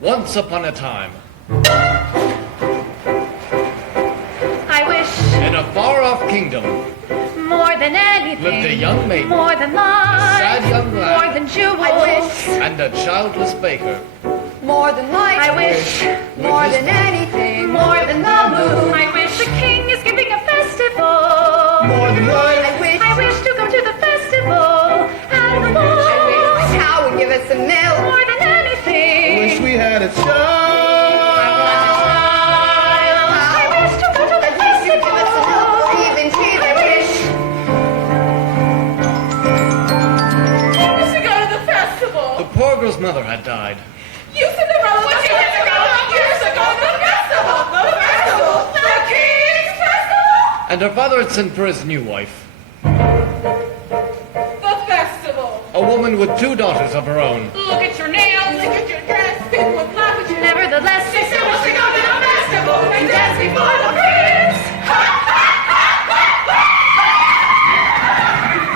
Once upon a time, I wish in a far-off kingdom, more than anything, lived a young maiden, more than life, sad young lad, more than jewels. I wish and a childless baker. more than life. I wish more his than mouth. anything. more than the moon. I wish the king is giving a festival. More than life. I wish to go to the festival and the ball. I wish my cow would give us some milk. More than anything. Wish we had a child. I wish to go to the I wish you'd give us some milk or festival. even cheese. I wish. We should go to the festival. The poor girl's mother had died, You Cinderella, what you had to go? You should go to the festival. The festival. The King's Festival. and her father had sent for his new wife, The festival. a woman with 2 daughters of her own. Look at your nails. Look at your dress. People would laugh at you. Nevertheless, She said we should go to the festival and dance before the prince.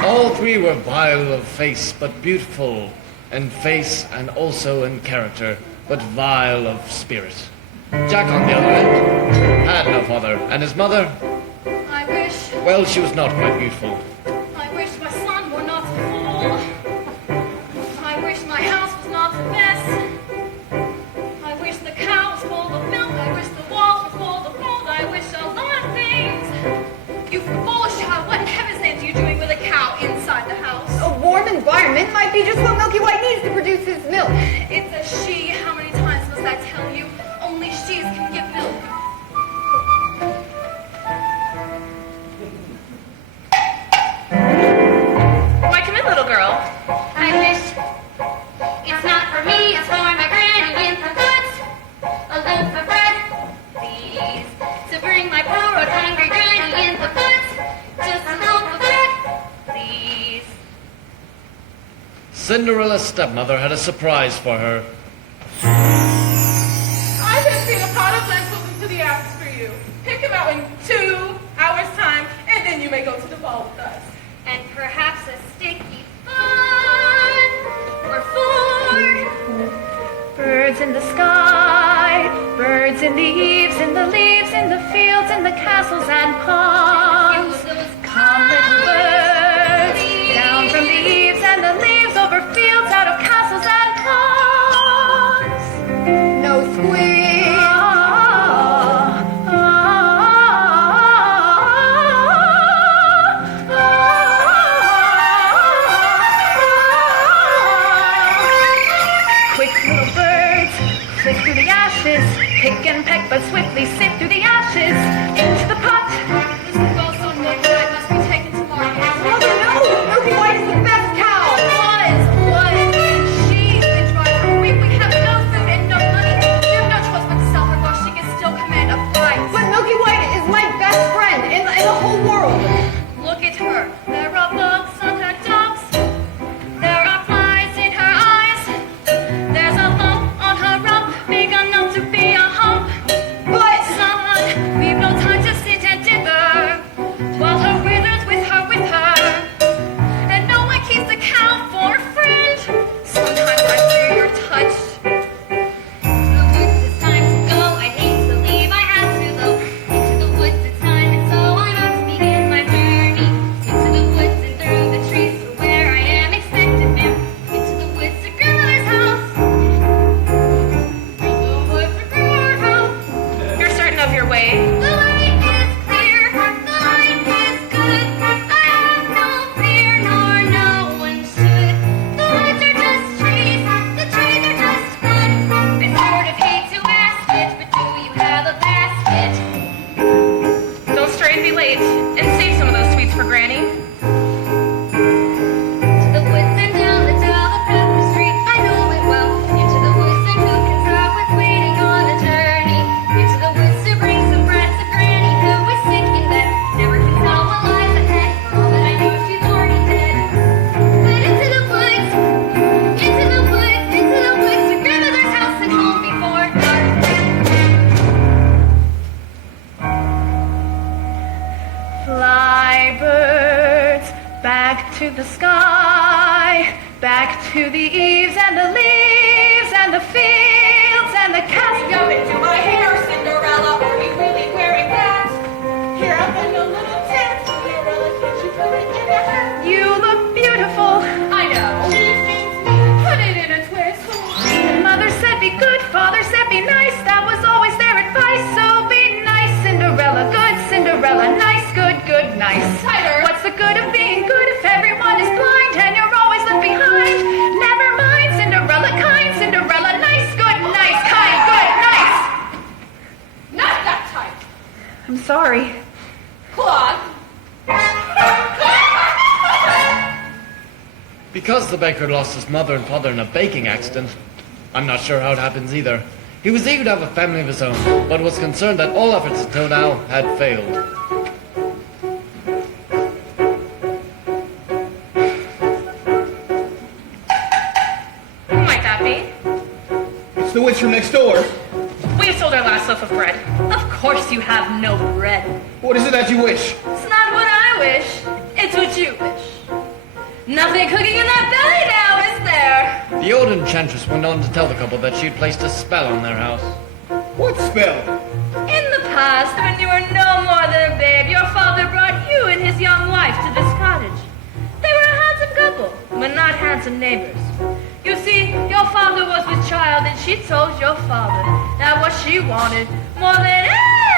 All 3 were vile of face, but beautiful in face and also in character, but vile of spirit. Jack, on the other hand, had no father, and his mother, I wish, well, she was not quite beautiful. I wish my son were not so full. I wish my house was not so mess. I wish the cow was full of milk. I wish the walls were full of mold. I wish a lot of things. You foolish child, what in heaven's name are you doing with a cow inside the house? A warm environment might be just what Milky White needs to produce his milk. It's a she. How many times must I tell you? Only she's can give milk. Why, come in, little girl. I wish it's not for me, it's for my granny in the woods. A loaf of bread, please. To bring my poor old hungry granny in the woods. Just a loaf of bread, please. Cinderella's stepmother had a surprise for her. I can feed a pot of lentils into the apps for you. Pick them out in 2 hours' time, and then you may go to the ball with us. And perhaps a sticky fun or 4. Birds in the sky, birds in the eaves, in the leaves, in the fields, in the castles and ponds. Come, little birds, down from the eaves and the leaves, over fields, out of castles and ponds. No squeak. Quick little birds, flit through the ashes, pick and peck, but swiftly sift through the ashes into the pot. This girl's so Milky White must be taken to market. Mother, no! Milky White is the best cow! Was, and she's been dry for a week. We have no food and no money. We have no choice but to sell her while she can still command a price. But Milky White is my best friend in the whole world. Look at her. There are bugs on her dogs. There are flies in her eyes. There's a lump on her rump, big enough to be a hump. But Son, we've no time to sit and dither, while her withers with her, and no one keeps the cow for a friend. Sometimes I fear you're touched. To the woods, it's time to go. I hate to leave, I have to though. Into the woods, it's time, and so I must begin my journey. Into the woods and through the trees to where I am expected, ma'am. Into the woods to grandmother's house. Into the woods to grandmother's house. You're certain of your way. The light is clear, the light is good. I have no fear, nor no one should. The woods are just trees, the trees are just wood. I sort of hate to ask it, but do you have a basket? Don't stray and be late, and save some of those sweets for Granny. To the woods and down the Talbot Street, I know it well. Into the woods and who can stop what's waiting on the journey? Into the woods to bring some bread to Granny who is sick in bed. Never can tell what lies ahead, for all that I know she's already dead. But into the woods, into the woods, into the woods to grandmother's house and home before dark. Fly, birds, back to the sky, back to the eaves and the leaves and the fields and the cats. Up into my hair, Cinderella. Are you really wearing that? Here up in the little tent, Cinderella. Can't you put it in a hat? You look beautiful. I know. She feeds me. Put it in a twist. Mother said be good, father said be nice. That was always their advice. So be nice, Cinderella. Good, Cinderella. Nice, good, good, nice. Tighter. What's the good of being good if everyone is blind and you're always left behind? Never mind, Cinderella. Kind, Cinderella. Nice, good, nice. Kind, good, nice. Not that tight. I'm sorry. Claude. Because the baker lost his mother and father in a baking accident, I'm not sure how it happens either. He was eager to have a family of his own, but was concerned that all efforts until now had failed. Who might that be? It's the witch from next door. We've sold our last loaf of bread. Of course you have no bread. What is it that you wish? It's not what I wish. It's what you wish. Nothing cooking in that belly now, is there? The old enchantress went on to tell the couple that she had placed a spell on their house. What spell? In the past, when you were no more than a babe, your father brought you and his young wife to this cottage. They were a handsome couple, but not handsome neighbors. You see, your father was with child, and she told your father that what she wanted more than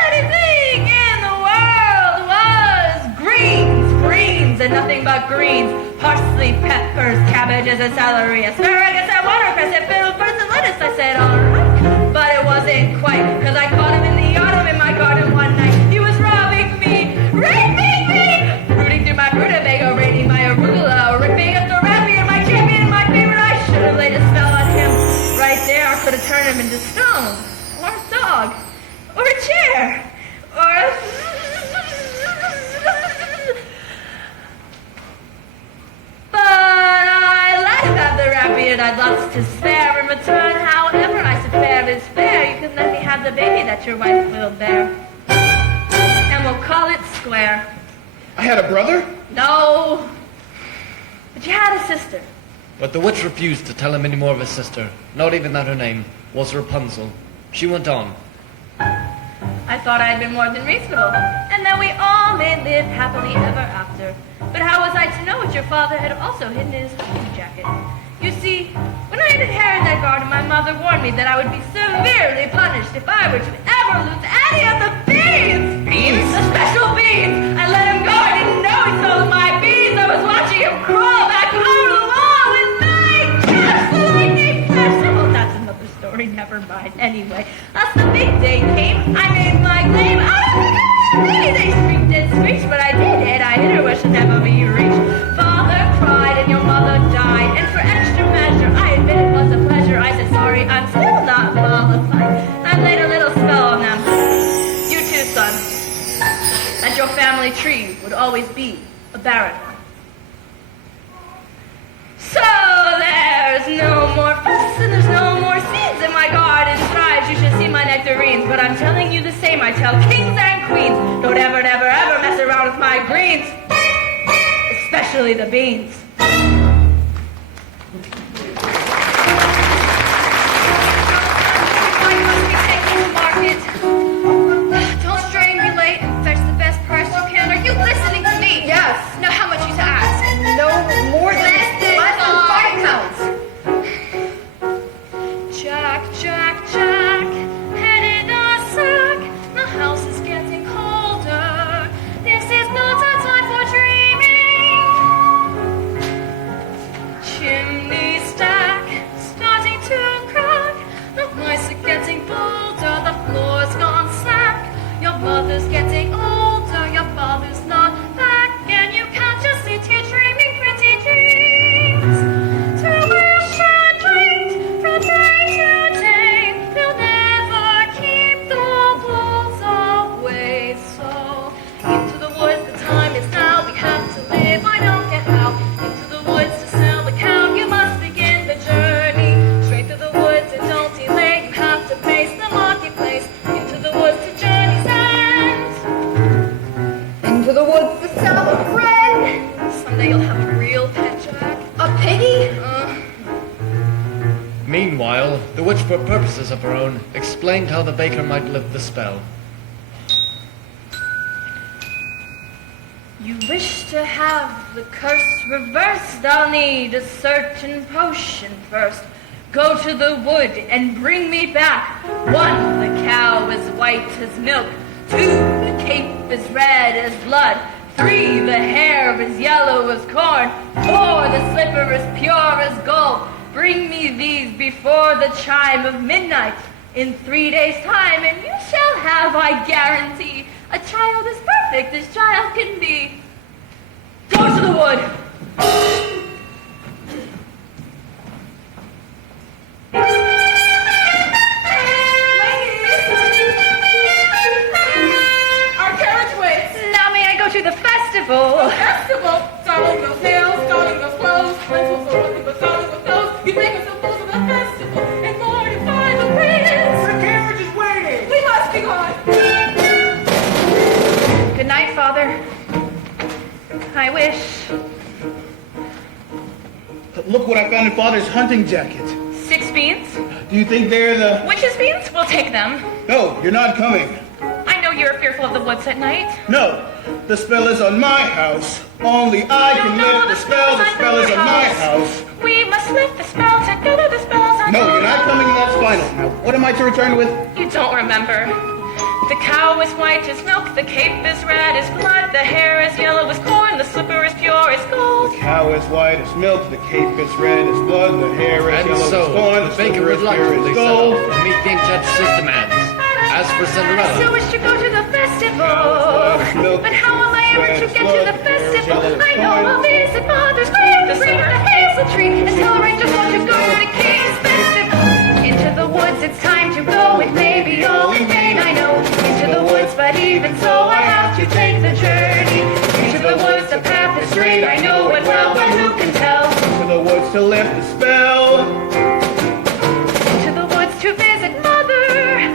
anything in the world was greens, greens, and nothing but greens. Parsley, peppers, cabbages, and celery, asparagus, and watercress, and fiddle birds and lettuce. I said, all right, but it wasn't quite, because I caught him in the autumn in my garden one night. He was robbing me, raping me, rooting through my rutabaga, raiding my arugula, ripping up the rabbit and my champion and my favorite. I should have laid a spell on him right there. I could have turned him into stone, or a dog, or a chair, or a... But I let him have the rabbit I'd lots to spare. In return, however nice a fare is fair, you can let me have the baby that your wife will bear. And we'll call it square. I had a brother? No. But you had a sister. But the witch refused to tell him any more of his sister, not even that her name was Rapunzel. She went on. I thought I had been more than reasonable, and that we all may live happily ever after. But how was I to know what your father had also hidden in his hunting jacket? You see, when I inherited that garden, my mother warned me that I would be severely punished if I were to ever lose any of the beans! Beans? The special beans! I let him go, I didn't know he stole my beans! I was watching him crawl back over the wall with my catch the lightning flash! Well, that's another story, never mind. Anyway, as the big day came, I made my claim. They shrieked and screeched, but I did it. I hid her where she'll never be reached. Father cried and your mother died, and for extra measure, I admit it was a pleasure. I said sorry, I'm still not mollified. I laid a little spell on them. You too, son. That your family tree would always be a barren one. So there's no more fuss and there's no more seeds in my garden strides. You should see my nectarines, but I'm telling you the same. I tell kings and queens, don't ever, never, ever mess around with my greens, especially the beans. I must be taken to market. Don't stray and be late and fetch the best price you can. Are you listening to me? Yes. Now how much you to ask? No more than Less than £5. Jack, Jack, Jack, head in a sack. The house is getting colder. This is not a time for dreaming. Meanwhile, the witch, for purposes of her own, explained how the baker might lift the spell. You wish to have the curse reversed, I'll need a certain potion first. Go to the wood and bring me back. 1, the cow is white as milk. 2, the cape is red as blood. 3, the hair is yellow as corn. 4, the slipper is pure as gold. Bring me these before the chime of midnight in 3 days' time, and you shall have, I guarantee, a child as perfect as child can be. Go to the wood. Our carriage waits. Now may I go to the festival? Festival. Darling those nails, darling those clothes. Pencils so ugly, but darling with those. You make us so close to the festival and mortify the prince. The carriage is waiting. We must be gone. Good night, Father. I wish. Look what I found in Father's hunting jacket. 6 beans? Do you think they're the... Witches' beans? We'll take them. No, you're not coming. I know you're fearful of the woods at night. No, the spell is on my house. Only I can lift the spell. The spell is on my house. We must lift the spell together. The spell's on No, you're not coming, and that's final. Now, what am I to return with? You don't remember. The cow is white as milk. The cape is red as blood. The hair is yellow as corn. The slipper is pure as gold. The cow is white as milk. The cape is red as blood. The hair is And yellow so, as corn. the baker slipper is pure reluctantly as set gold. off to meet the enchantress's demands. As for I so Cinderella, wish to go to the festival. Milk, But how am I ever to get to the festival? I know I'll visit Mother's grave, the fruit of the hazel tree, and tell her I just want to go to the King's festival. Into the woods, it's time to go. It may be all in vain, I know. Into the woods, but even so, I have to take the journey. Into the woods, the path is straight. I know it well, but who can tell? To the woods to lift the spell. Into the woods to visit Mother.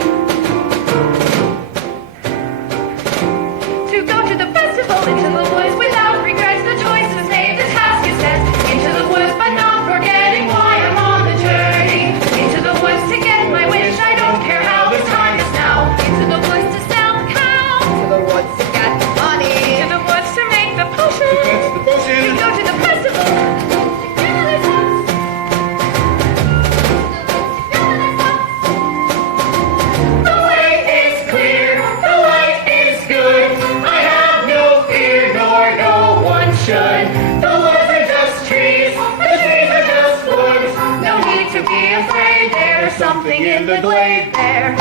To go to the festival, into the woods without regrets. The choice was made, the task is set. Into the woods, but not forgetting why I'm on the journey. Into the woods to get my wish, I don't care how the time is now. Into the woods to sell the cow. To the woods to get money. Into the woods to make the potion. That's the To potion. go to the festival. The way is clear, the light is good. I have no fear, nor no one should. The woods are just trees, the trees are just woods. No need to be afraid, there's something in the glade there.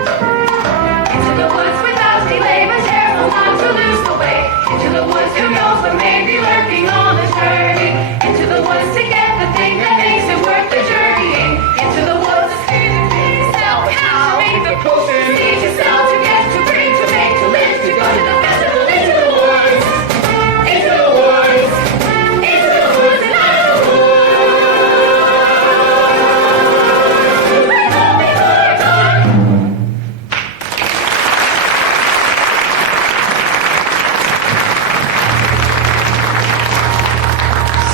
Into the woods without delay, but careful not to lose the way. Into the woods, who knows what may be lurking on the journey. Into the woods to get the thing that makes it worth the journeying. Into the woods to see the things, sell cow, make the potion. See to sell, to get, to bring, to make, to live, to go to the festival. Into the woods, into the woods, into the woods, and out of the woods. Bring home me good time.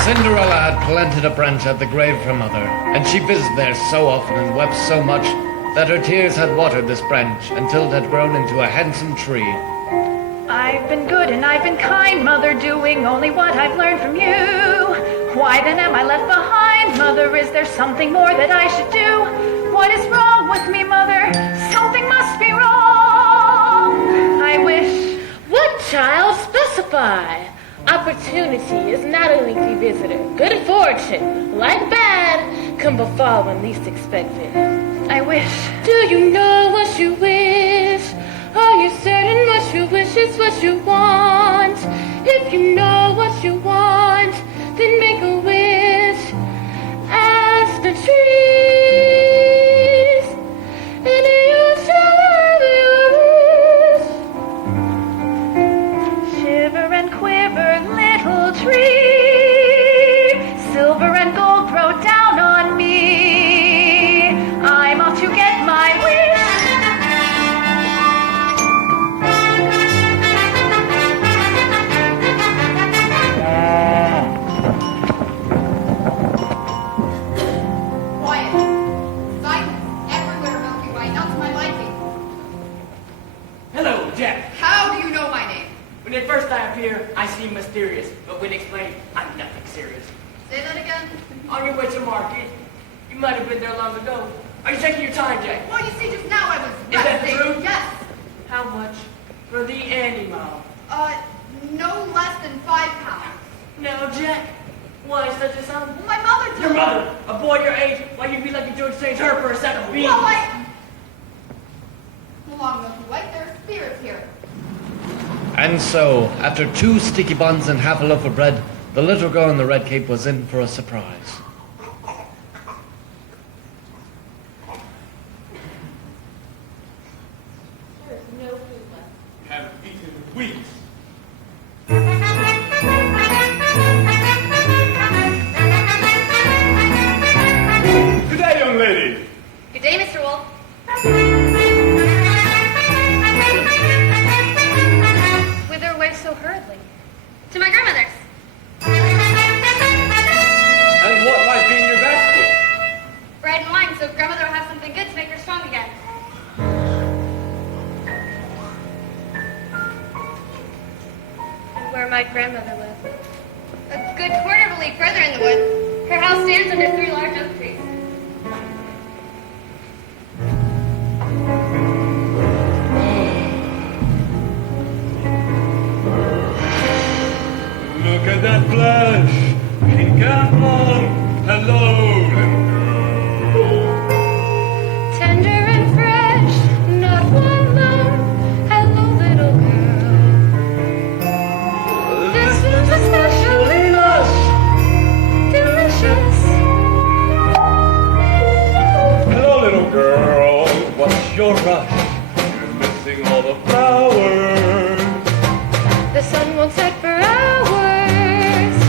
Cinderella had planted a branch at the grave of her mother, and she visited there so often and wept so much that her tears had watered this branch until it had grown into a handsome tree. I've been good and I've been kind, Mother, doing only what I've learned from you. Why then am I left behind, Mother? Is there something more that I should do? What is wrong with me, Mother? Something must be wrong. I wish... What, child? Specify. Opportunity is not a lengthy visitor. Good fortune, like bad, come befall when least expected. I wish... Do you know what you wish? Are you certain what you wish is what you want? If you know what you want, then make a wish. Ask the trees, and you shall have your wish. Shiver and quiver, little tree. Silver and gold throw down on me. I'm off to get my wish. here, I seem mysterious, but when explained, I'm nothing serious. Say that again. On your way to market, you might have been there long ago. Are you taking your time, Jay? Well, you see, just now I was Is that resting. true? Yes. How much for the animal? No less than 5 pounds. Now, Jack, why such a sum? Well, my mother told Your me. mother, a boy your age, why you'd be lucky to exchange her for a sack of beans? Well, Along Milky White, there are spirits here. And so, after 2 sticky buns and half a loaf of bread, the little girl in the red cape was in for a surprise. There is no food left. Have eaten weeks. Good day, young lady. Good day, Mr. Wolf. Whither away so hurriedly? To my grandmother's. And what might be in your basket? Bread and wine, so grandmother will have something good to make her strong again. And where might grandmother live? A good quarter of a league further in the wood. Her house stands under 3 large oak trees. Look at that flesh, pink and long. Hello, little girl. Tender and fresh, not one lump. Hello, little girl. This is especially lush, delicious. Hello, little girl. What's your rush? You're missing all the flowers. The sun won't set for hours.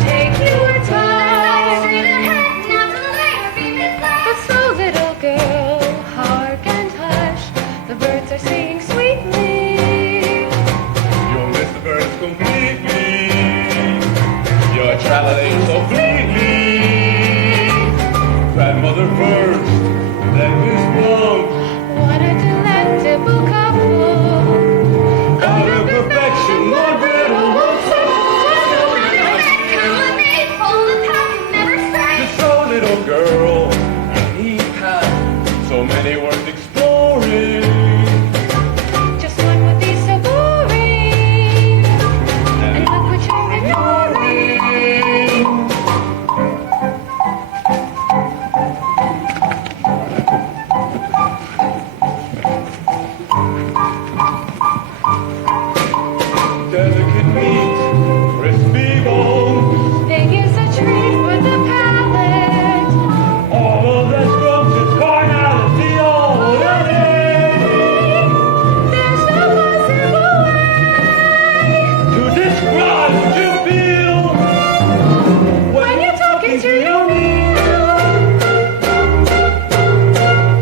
Take your time. But slow, little girl, hark and hush. The birds are singing sweetly. You'll miss the birds completely. You're traveling so fleetly. Grandmother first, then Miss Plum. What a delectable couple. Utter perfection, one brittle, one Just so little girl, and he had so many worth exploring. Just one would be so boring. And look what you're ignoring. Delicate meat, crispy bones, Pig is a treat for the palate. all of that growth is carnality all in There's no possible way. to describe what you feel When you're talking to your meal.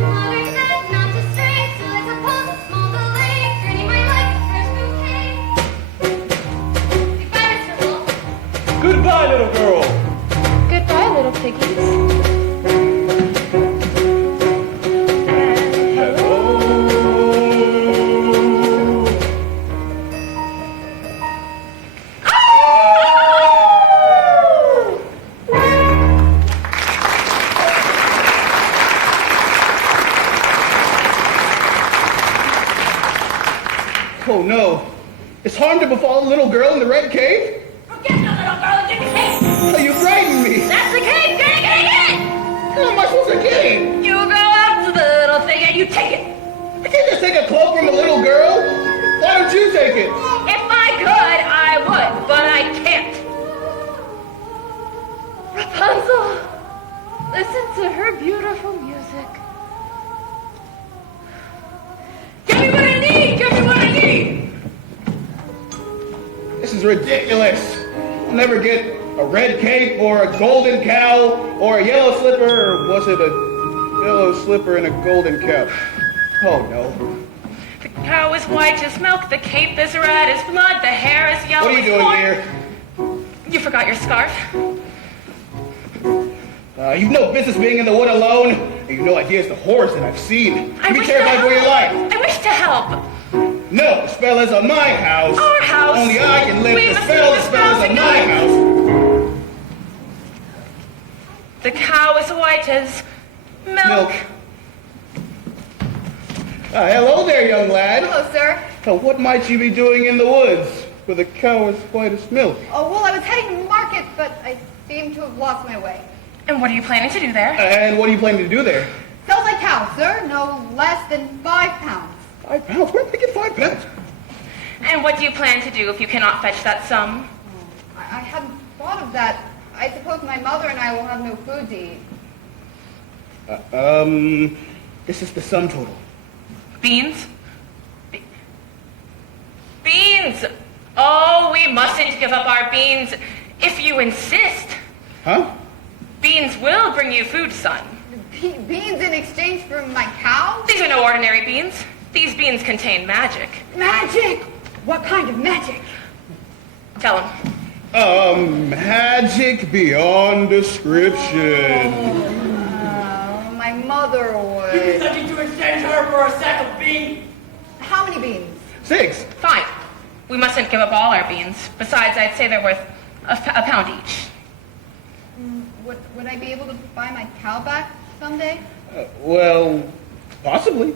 Mother said not to stray, so I suppose a small delay. Granny might like a fresh bouquet. Goodbye, Mr. Wolf. Goodbye, little girl. Goodbye, little piggies. Hello. Oh no! Is harm to befall the little girl in the red cave? Forget the little girl and get the cake. Oh, you frightened me! That's the cake. Get it. How am I supposed to get it? You go up to the little thing and you take it. I can't just take a cloak from a little girl. Why don't you take it? If I could, I would, but I can't. Rapunzel, listen to her beautiful music. Give me what I need. Give me what I need. This is ridiculous. I'll never get a red cape or a golden cow or a yellow slipper, or was it a yellow slipper and a golden cap? Oh no. The cow is white as milk, the cape is red as blood, the hair is yellow What are you as doing corn. here? You forgot your scarf. You've no business being in the wood alone. And you've no idea as the horrors that I've seen. I Be wish terrified to for your help. life. I wish to help. No, the spell is on my house. Our house. house. Only I can lift We the must spells lift the in my house. The cow is white as Milk. Hello there, young lad. Hello, sir. What might you be doing in the woods with a cow as white as milk? Oh, well, I was heading to the market, but I seem to have lost my way. And what are you planning to do there? And what are you planning to do there? Sell my cow, sir. No less than 5 pounds. 5 pounds? Where did they get 5 pounds? And what do you plan to do if you cannot fetch that sum? I hadn't thought of that. I suppose my mother and I will have no food to eat. This is the sum total. Beans? Beans! Oh, we mustn't give up our beans if you insist. Huh? Beans will bring you food, son. Beans in exchange for my cow? These are no ordinary beans. These beans contain magic. Magic! What kind of magic? Tell him. Magic beyond description. My mother You would. decided to exchange her for a sack of beans? How many beans? 6. Fine. We mustn't give up all our beans. Besides, I'd say they're worth a pound each. Would I be able to buy my cow back someday? Well, possibly.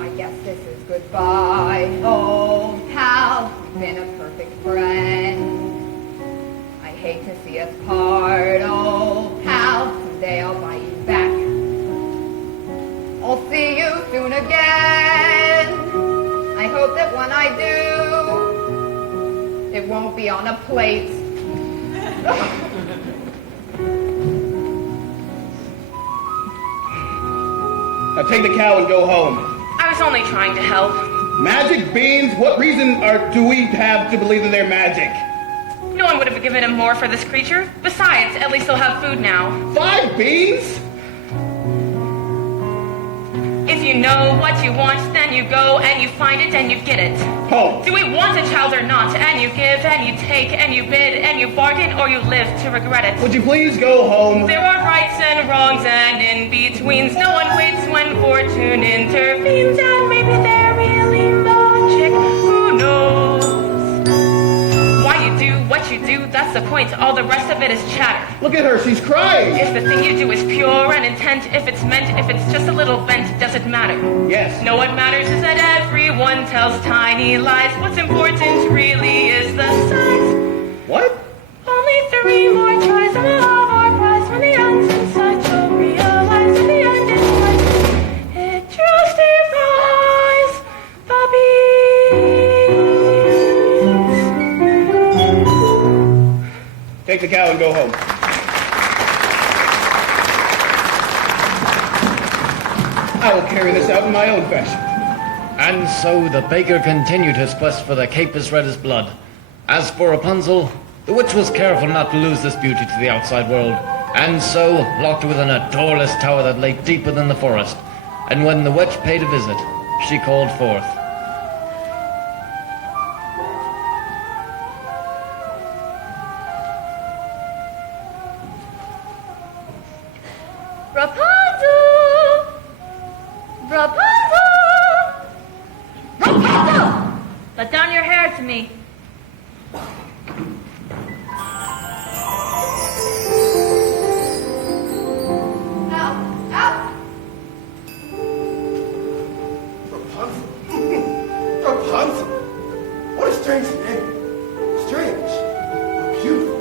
I guess this is goodbye, old pal. You've been a perfect friend. I hate to see us part, old pal. Someday I'll buy you back. I'll see you soon again. I hope that when I do, it won't be on a plate. Now take the cow and go home. I was only trying to help. Magic beans? What reason do we have to believe that they're magic? No one would have given him more for this creature. Besides, at least he'll have food now. 5 beans? If you know what you want, then you go and you find it and you get it. Home. Do we want a child or not? And you give and you take and you bid and you bargain or you live to regret it. Would you please go home? There are rights and wrongs and in-betweens. No one waits when fortune intervenes. And maybe they're really magic. Who knows? Why you do what you do, that's the point. All the rest of it is chatter. Look at her, she's crying. If the thing you do is pure and intent, if it's meant, if it's just a little bent, does it matter? Yes. No, what matters is that everyone tells tiny lies. What's important really is the size. What? Only 3 more tries and we'll have our prize. When the end's in sight, you'll realize in the end it's like it justifies the beans. Take the cow and go home. I will carry this out in my own fashion. And so the baker continued his quest for the cape as red as blood. As for Rapunzel, the witch was careful not to lose this beauty to the outside world, and so locked within a doorless tower that lay deep within the forest. And when the witch paid a visit, she called forth. Rapunzel! Rapunzel! Rapunzel! Let down your hair to me. Rapunzel? What a strange name. Strange, but beautiful,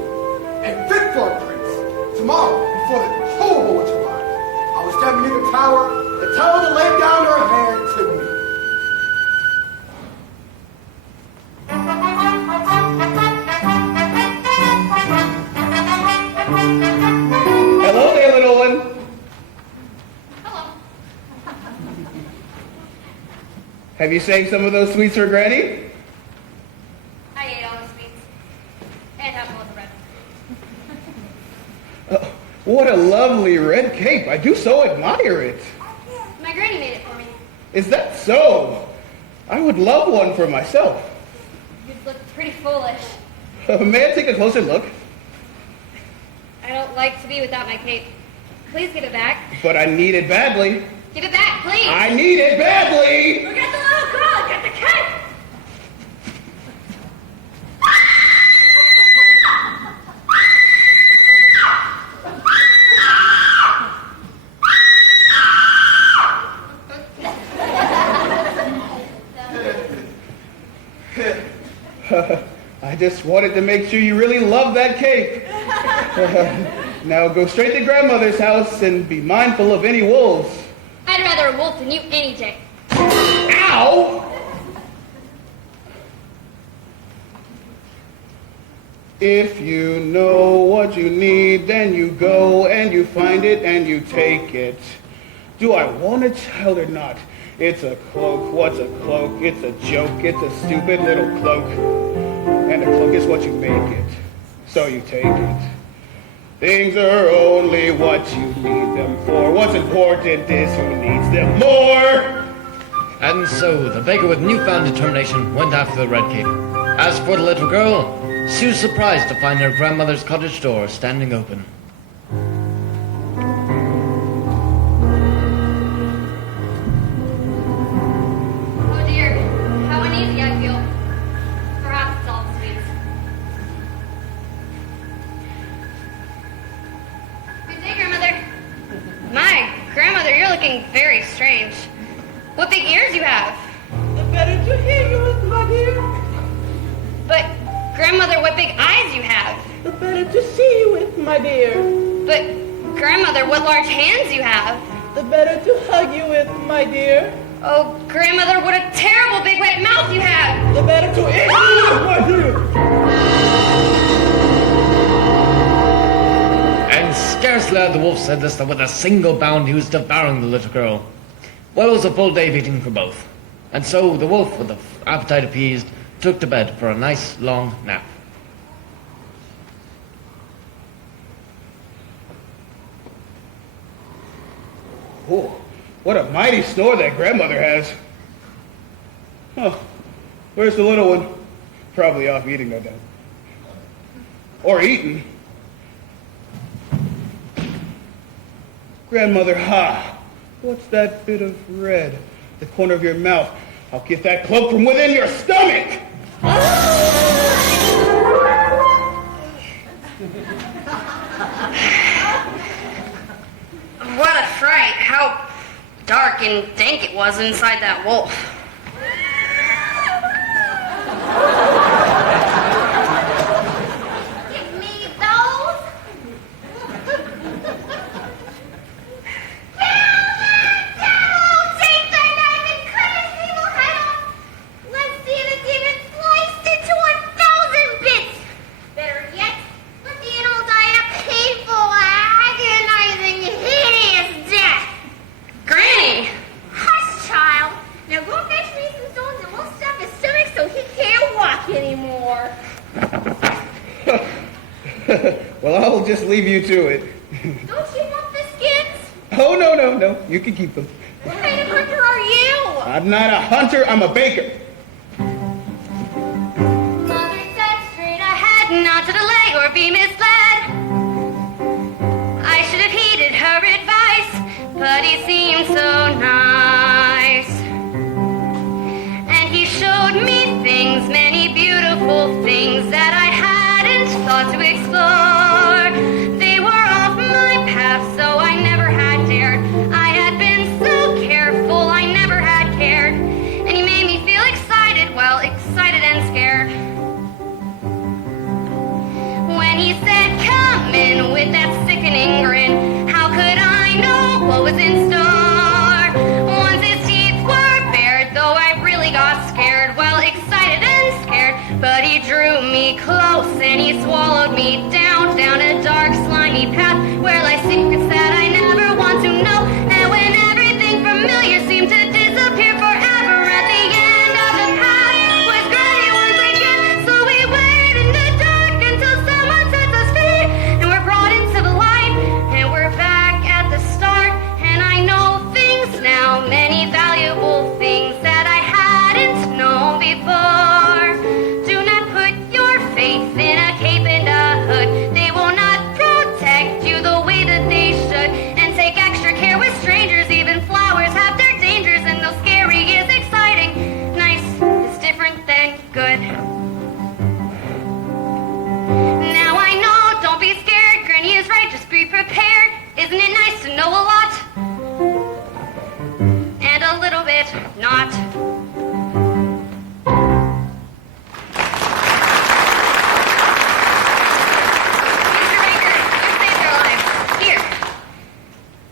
and fit for a prince. Tomorrow, before the horrible witch arrives, I will stand beneath the tower and tell her to lay down her hair to me. Hello there, little one. Hello. Have you saved some of those sweets for Granny? I ate all the sweets. And have all the red. What a lovely red cape. I do so admire it. My granny made it for me. Is that so? I would love one for myself. You look pretty foolish. May I take a closer look? I don't like to be without my cape. Please give it back. But I need it badly. Give it back, please. I need it badly! Look at the little girl, get the cake! I just wanted to make sure you really love that cake. Now go straight to grandmother's house and be mindful of any wolves. I'd rather a wolf than you any day. Ow! If you know what you need, then you go and you find it and you take it. Do I want a child or not? It's a cloak. What's a cloak? It's a joke. It's a stupid little cloak. And a cloak is what you make it. So you take it. Things are only what you need them for. What's important is who needs them more. And so the beggar with newfound determination went after the red cape. As for the little girl, she was surprised to find her grandmother's cottage door standing open. Oh dear, how uneasy I feel. Perhaps it's all the sweets. Good day, grandmother. My, grandmother, you're looking very strange. What big ears you have. The better to hear you with, my dear. But, grandmother, what big eyes you have. The better to see you with, my dear. But, grandmother, what large hands you have. The better to hug you with, my dear. Oh, grandmother, what a terrible big wet mouth you have. The better to eat you with, my dear. And scarcely had the wolf said this that with a single bound he was devouring the little girl. Well, it was a full day of eating for both. And so the wolf, with the appetite appeased, took to bed for a nice long nap. Oh, what a mighty snore that grandmother has. Oh, where's the little one? Probably off eating, no doubt. Or eating. Grandmother, ha! What's that bit of red? The corner of your mouth. I'll get that cloak from within your stomach! What a fright. How dark and dank it was inside that wolf. Give me those! Take the knife and cut his evil head off! Let's see the demon sliced into 1,000 bits! Better yet, let the animal die a painful, agonizing, hideous death! Granny! Hush, child! Now go fetch me some stones and we'll stuff his stomach so he can't walk anymore. Well, I'll just leave you to it. Don't you want the skins? Oh, no. You can keep them. What kind of hunter are you? I'm not a hunter, I'm a baker. Mother said straight ahead, not to delay or be misled. I should have heeded her advice, but he seemed so nice. And he showed me things, many beautiful things that I hadn't thought to explore. They were off my path, so I never had dared. I had been so careful, I never had cared. And he made me feel excited, well, excited and scared. When he said, come in with that sickening grin, how could I know what was in store? Once his teeth were bared, though I really got scared, well, excited and scared. But he drew me close and he swallowed me down a dark, slimy path where lie secrets that I never want to know. And when everything familiar seemed to disappear forever, at the end of the path was Granny once again. So we wait in the dark until someone sets us free, and we're brought into the light, and we're back at the start. And I know things now, many valuable know a lot, and a little bit not. Mr. Baker, you saved our lives. Here.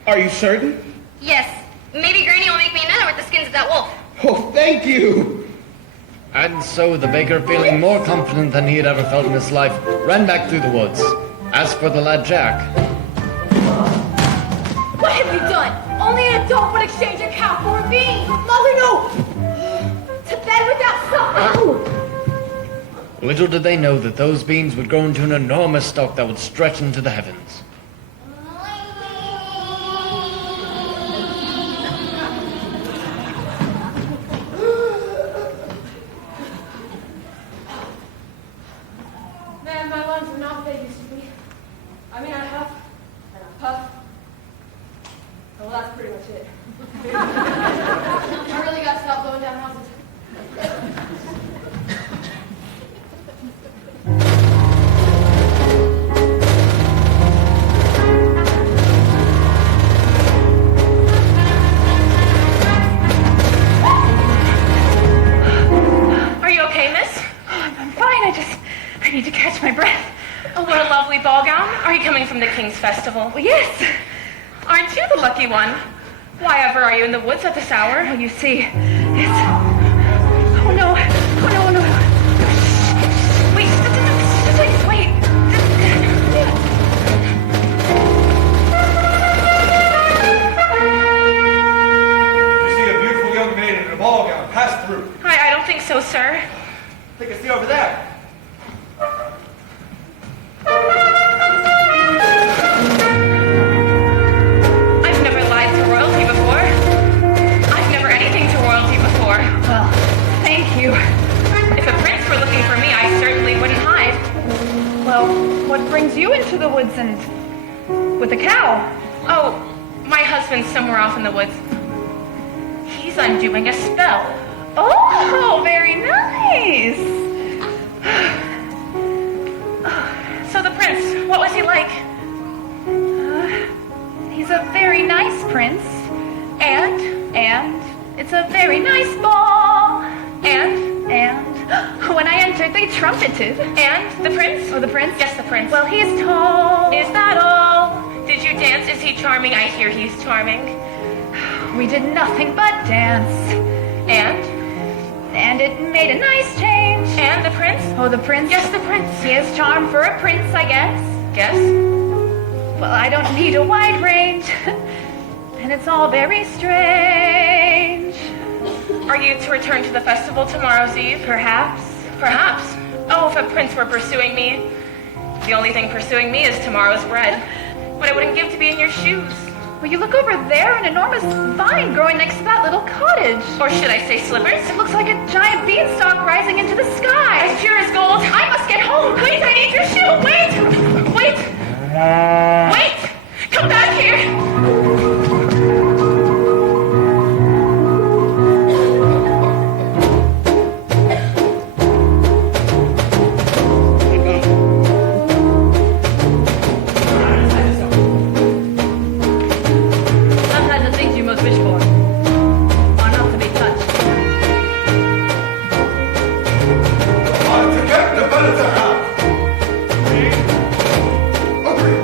Are you certain? Yes. Maybe Granny will make me another with the skins of that wolf. Oh, thank you. And so the baker, feeling more confident than he had ever felt in his life, ran back through the woods. As for the lad Jack, What have you done? Only an adult would exchange a cow for a bean. Mother, no! To bed without supper. little did they know that those beans would grow into an enormous stalk that would stretch into the heavens. Man, my lungs are not what they used to be. I mean, I huff and I puff. Well, that's pretty much it. I really got to stop blowing down houses. Are you okay, miss? I'm fine. I need to catch my breath. Oh, what a lovely ball gown. Are you coming from the King's Festival? Well, yes. Aren't you the lucky one? Why ever are you in the woods at this hour? Well, you see, it's... Oh, no. Oh, no, no. Wait, just wait. You see a beautiful young maiden in a ball gown. Pass through. I don't think so, sir. I think I see over there. I've never lied to royalty before. I've never anything to royalty before. Well, thank you. If a prince were looking for me, I certainly wouldn't hide. Well, what brings you into the woods and with a cow? Oh, my husband's somewhere off in the woods. He's undoing a spell. Oh, very nice. So the prince, what was he like? He's a very nice prince. And it's a very nice ball. And when I entered, they trumpeted. And the prince? Oh, the prince? Yes, the prince. Well, he's tall. Is that all? Did you dance? Is he charming? I hear he's charming. We did nothing but dance. And it made a nice change. And the prince? Oh, the prince? Yes, the prince. He has charm for a prince, I guess. Guess? Well, I don't need a wide range. And it's all very strange. Are you to return to the festival tomorrow's eve? Perhaps. Perhaps. Oh, if a prince were pursuing me. The only thing pursuing me is tomorrow's bread. What I wouldn't give to be in your shoes. Well, you look over there, an enormous vine growing next to that little cottage. Or should I say slippers? It looks like a giant beanstalk rising into the sky. As pure as gold. I must get home. Wait, I need your shoe. Wait. Wait. Come back here. Sometimes the things you most wish for are not to be touched. To get the better to have. Agree.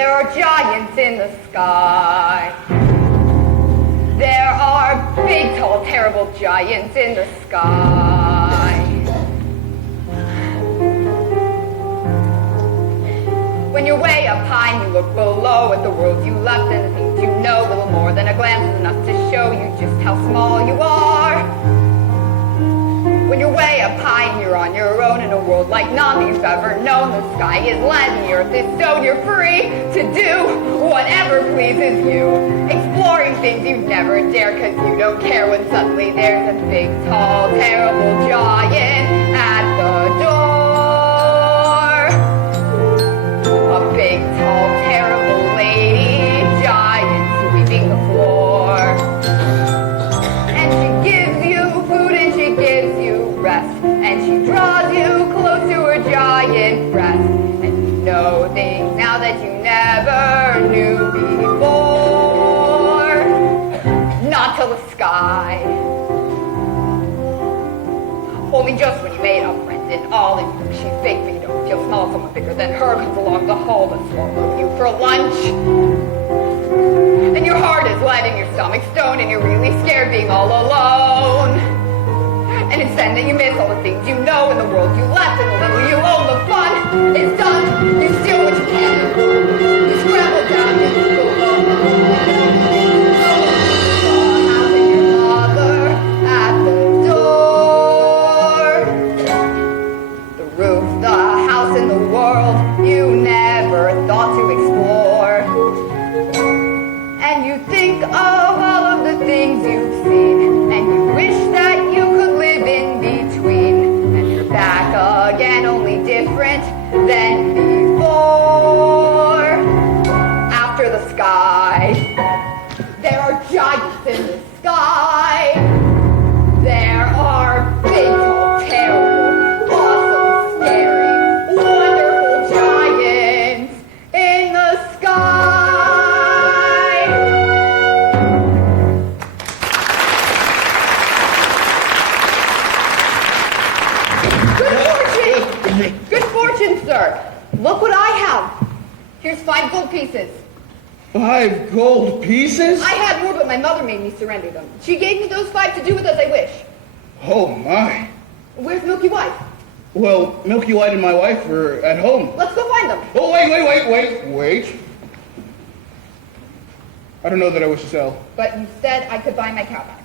There are giants in the sky. There are big, tall, terrible giants in the sky. When you're way up high and you look below at the world you left and the things you know, little more than a glance is enough to show you just how small you are. When you're way up high and you're on your own in a world like none you've ever known, the sky is land, the earth is stone, you're free to do whatever pleases you. Exploring things you'd never dare cause you don't care when suddenly there's a big, tall, terrible giant at the door. A big, tall, terrible lady giant sweeping the floor. And she gives you food and she gives you rest. And she draws you close to her giant breast. And you know things now that you never knew before. Not till the sky. Only just when you made a friend and all and you she's fake but you don't feel small. Someone bigger than her comes along the hall to swallow you for lunch. And your heart is lead and your stomach's stone and you're really scared being all alone. And it's then that you miss all the things you know in the world you left and the little you own. The fun is done. You steal what you can. You scramble down and you go home. You never thought to explore. And you think of all of the things you've seen, and you wish that you could live in between. And you're back again, only different than before. After the sky, there are giants in the sky. There are big, tall, terrible, awesome, scary, wonderful giants in the sky. Good fortune, sir. Look what I have. Here's 5 gold pieces. 5 gold pieces? I had more, but my mother made me surrender them. She gave me those 5 to do with as I wish. Oh my. Where's Milky White? Well, Milky White and my wife are at home. Let's go find them. Oh, wait. I don't know that I wish to sell. But you said I could buy my cow back.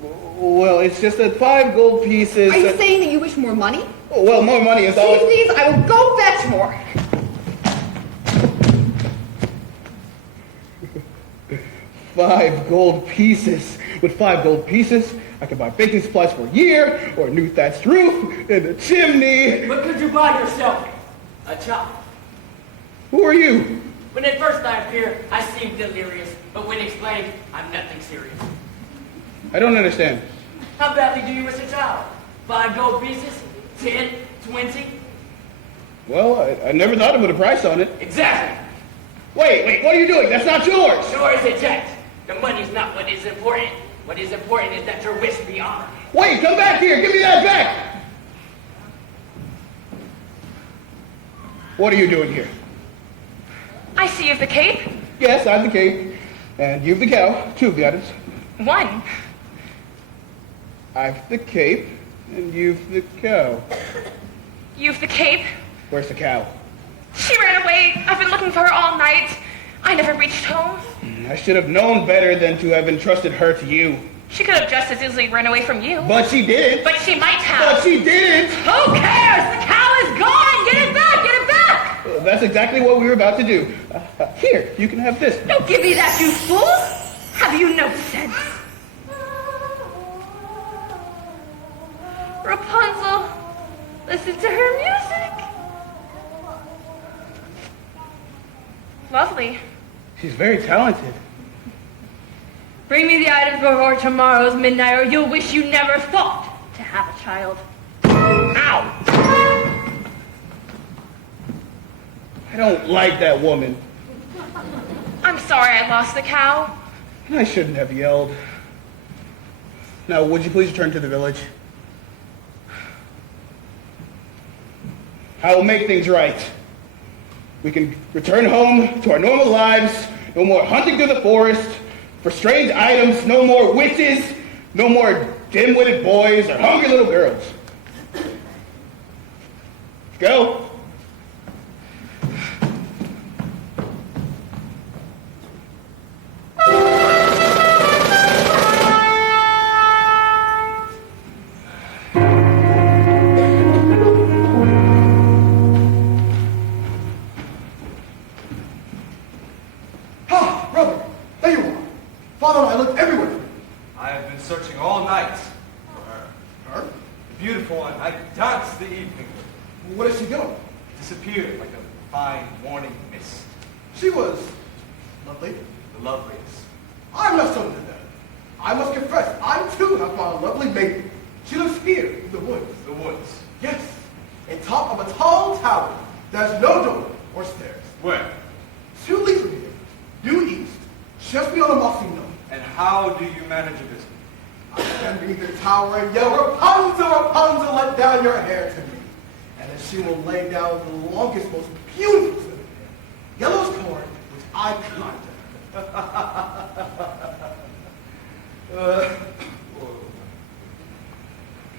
Well, it's just that 5 gold pieces... Are you saying that you wish more money? Oh, well, more money is Please, always... please, I will go fetch more. 5 gold pieces. With 5 gold pieces, I can buy baking supplies for a year, or a new thatched roof, and a chimney. What could you buy yourself? A child. Who are you? When at first I appear, I seem delirious, but when explained, I'm nothing serious. I don't understand. How badly do you wish a child? 5 gold pieces? 10? 20? Well, I never thought to put a price on it. Exactly. Wait, what are you doing? That's not yours! Nor is it yet. The money's not what is important. What is important is that your wish be honored. Wait, come back here! Give me that back! What are you doing here? I see you've the cape. Yes, I'm the cape, and you've the cow. 2 of the items. 1. I've the cape, and you've the cow. You've the cape. Where's the cow? She ran away. I've been looking for her all night. I never reached home. I should have known better than to have entrusted her to you. She could have just as easily run away from you. But she did. But she might have. But she didn't. Who cares? The cow is gone. Get it back. Get it back. That's exactly what we were about to do. Here, you can have this. Don't give me that, you fool. Have you no sense? Rapunzel, listen to her music. Lovely. She's very talented. Bring me the items before tomorrow's midnight, or you'll wish you never thought to have a child. Ow! I don't like that woman. I'm sorry I lost the cow. And I shouldn't have yelled. Now, would you please return to the village? I will make things right. We can return home to our normal lives. No more hunting through the forest for strange items. No more witches. No more dim-witted boys or hungry little girls. Let's go. Ah, brother, there you are. Father and I looked everywhere for you. I have been searching all night for her. Her? The beautiful one I danced the evening with. Where did she go? Disappeared like a fine morning mist. She was lovely. The loveliest. I'm not so to that. I must confess, I too have found a lovely maiden. She lives here in the woods. The woods. Yes, on top of a tall tower. There's no door or stairs. Where? 2 leagues from here, due east, just beyond the mossy knoll. And how do you manage a business? I stand beneath the tower and yell, Rapunzel, Rapunzel, let down your hair to me. And then she will lay down the longest, most beautiful silver hair, yellow's corn, which I conjure.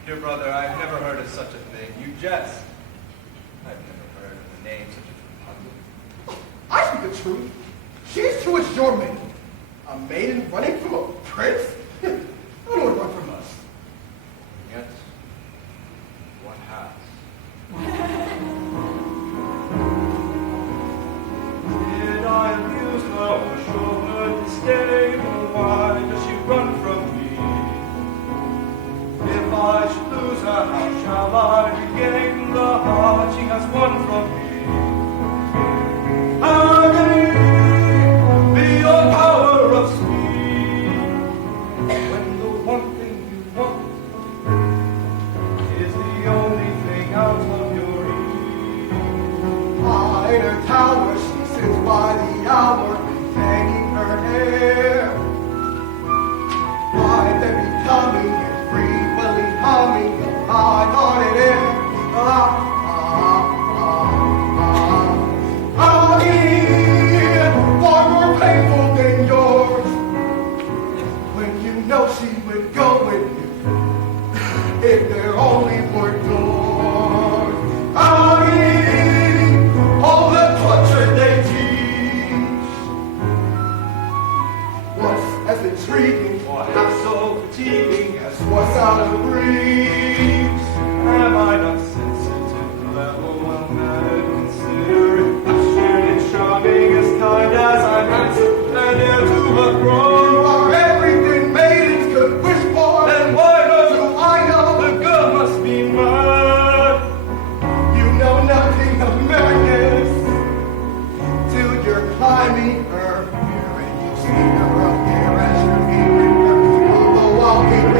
Dear brother, I've never heard of such a thing. You jest. I've never heard of a name such as Rapunzel. I speak the truth. She's true as your maiden. A maiden running from a prince? No one would run from us. Yet, one has. Did I abuse her or show her disdain? Why does she run from me? If I should lose her, how shall I regain the heart she has won from me? How can it be your power of speed when the one thing you want is the only thing out of your reach? In her tower she sits by the hour, hanging her hair. Why then becoming and freely humming in high-hearted air? Far more painful than yours. When you know she would go with you, if there only were doors. All the torture they teach, what's as intriguing Or half so fatiguing as what's out of reach. am I not sensitive, level, well-mannered, considerate, passionate, charming, as kind as I'm handsome, and heir to a throne? You are everything maidens could wish for. Then why Do does I know the girl must be mad? you know nothing of Americans till you're climbing her here and you see her up here as you're hearing her on the wall, hearing her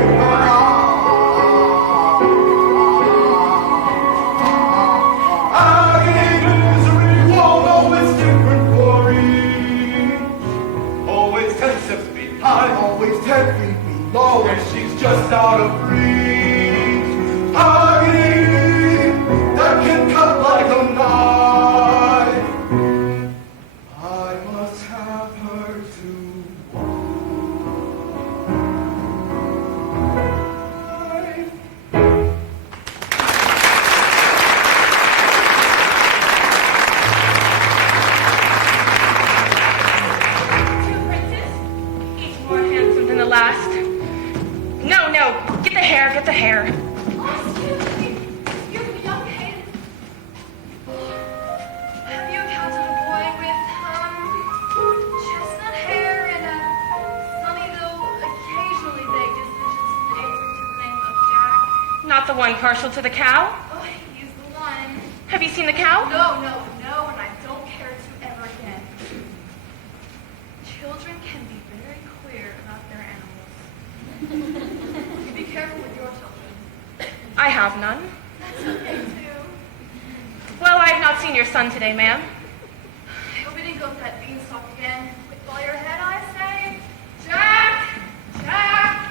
misery. Whoa, no, it's different for each. Always 10 steps behind, Always 10 feet below, and she's just out of reach. agony that can cut like a knife. I must have her to wife. Two princes, each more handsome than the last. No, no, get the hair, get the hair. Excuse me, young maid. Have you encountered a boy with, chestnut hair and a sunny though occasionally vague disposition answering to the name of Jack? Not the one partial to the cow? Oh, he's the one. Have you seen the cow? No, and I don't care to ever again. Children can be very queer about their animals. You be careful with your children. I have none. That's okay, too. Well, I have not seen your son today, ma'am. I hope you didn't go with that beanstalk again. With all your head, I say. Jack! Jack!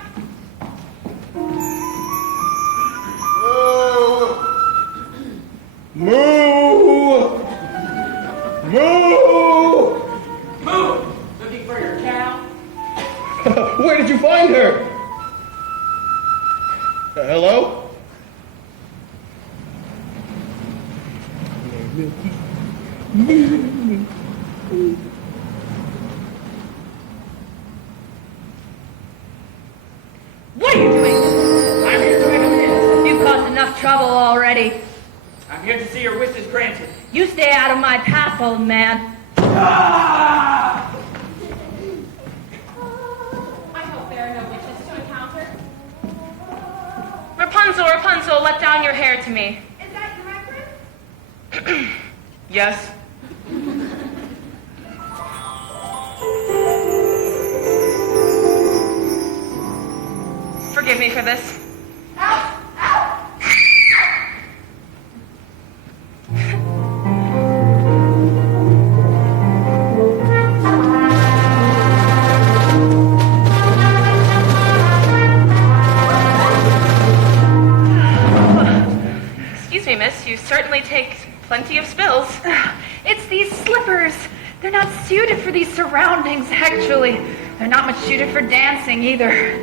Moo! Moo! Moo! Looking for your cow? Where did you find her? Hello? What are you doing? I'm here to make amends. You've caused enough trouble already. I'm here to see your wishes granted. You stay out of my path, old man. Ah! I hope there are no witches to encounter. Rapunzel, Rapunzel, let down your hair to me. Is that you, my prince? Yes. Forgive me for this. Excuse me, miss. You certainly take plenty of spills. It's these slippers. They're not suited for these surroundings, actually. They're not much suited for dancing either.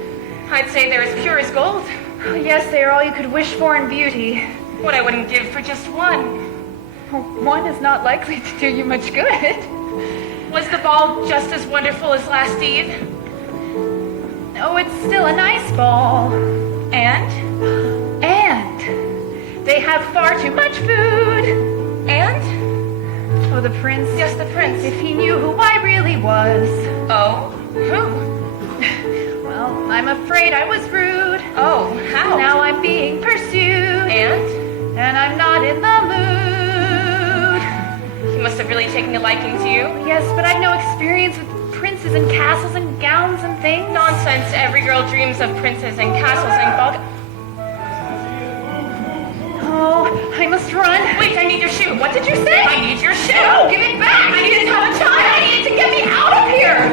I'd say they're as pure as gold. Yes, they are all you could wish for in beauty. What I wouldn't give for just one. One is not likely to do you much good. Was the ball just as wonderful as last eve? Oh, it's still a nice ball. And? They have far too much food. And? Oh, the prince. Yes, the prince. If he knew who I really was. Oh? Who? Well, I'm afraid I was rude. Oh, how? Now I'm being pursued. And I'm not in the mood. He must have really taken a liking to you. Yes, but I've no experience with princes and castles and gowns and things. Nonsense. Every girl dreams of princes and castles and ball. Oh, I must run. Wait, I need your shoe. What did you say? I need your shoe. No, give it back. I need to tell a child. I need to get me out of here.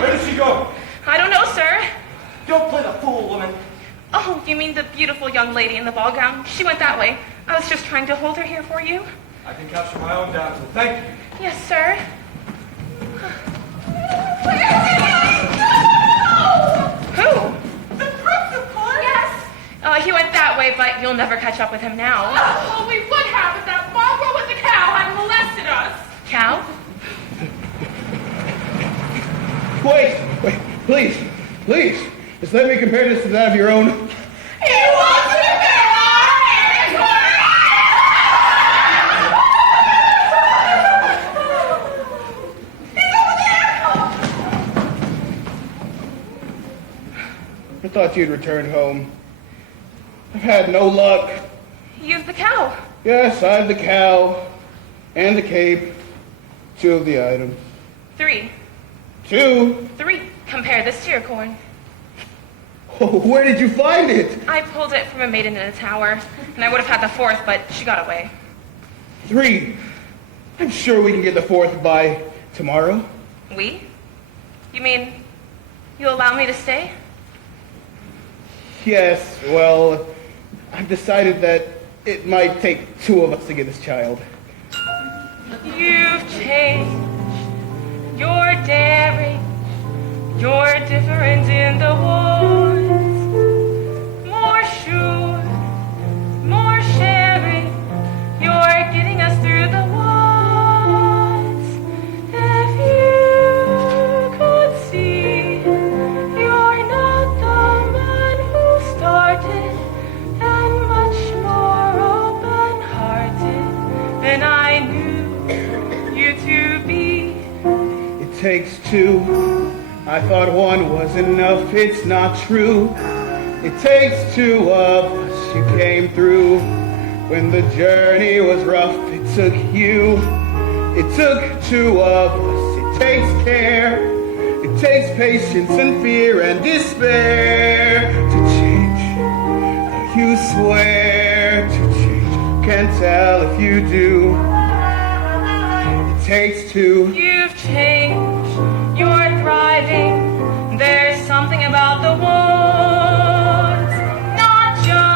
Where did she go? I don't know, sir. Don't play the fool, woman. Oh, you mean the beautiful young lady in the ball gown? She went that way. I was just trying to hold her here for you. I can capture my own damsel. Thank you. Yes, sir. Who? The prince, of course. Yes. He went that way, but you'll never catch up with him now. Oh, we would have if that mongrel with the cow had molested us. Cow? Wait, please. Just let me compare this to that of your own. He wants to compare our I thought you'd returned home. I've had no luck. You've the cow. Yes, I have the cow and the cape. 2 of the items. 3. 2? 3. Compare this to your coin. Oh, where did you find it? I pulled it from a maiden in a tower, and I would have had the 4th, but she got away. 3. I'm sure we can get the 4th by tomorrow. We? You mean you'll allow me to stay? Yes, well, I've decided that it might take 2 of us to get this child. You've changed. You're daring. You're different in the woods. More sure. More sharing. You're getting us through the woods. If you could see, you're not the man who started, and much more open-hearted than I knew you to be. It takes 2. I thought 1 was enough. It's not true. It takes 2 of us. You came through. When the journey was rough, it took you. It took 2 of us. It takes care. It takes patience and fear and despair to change. You swear to change. Can't tell if you do. It takes 2. You've changed. You're thriving. There's something about the woods, not just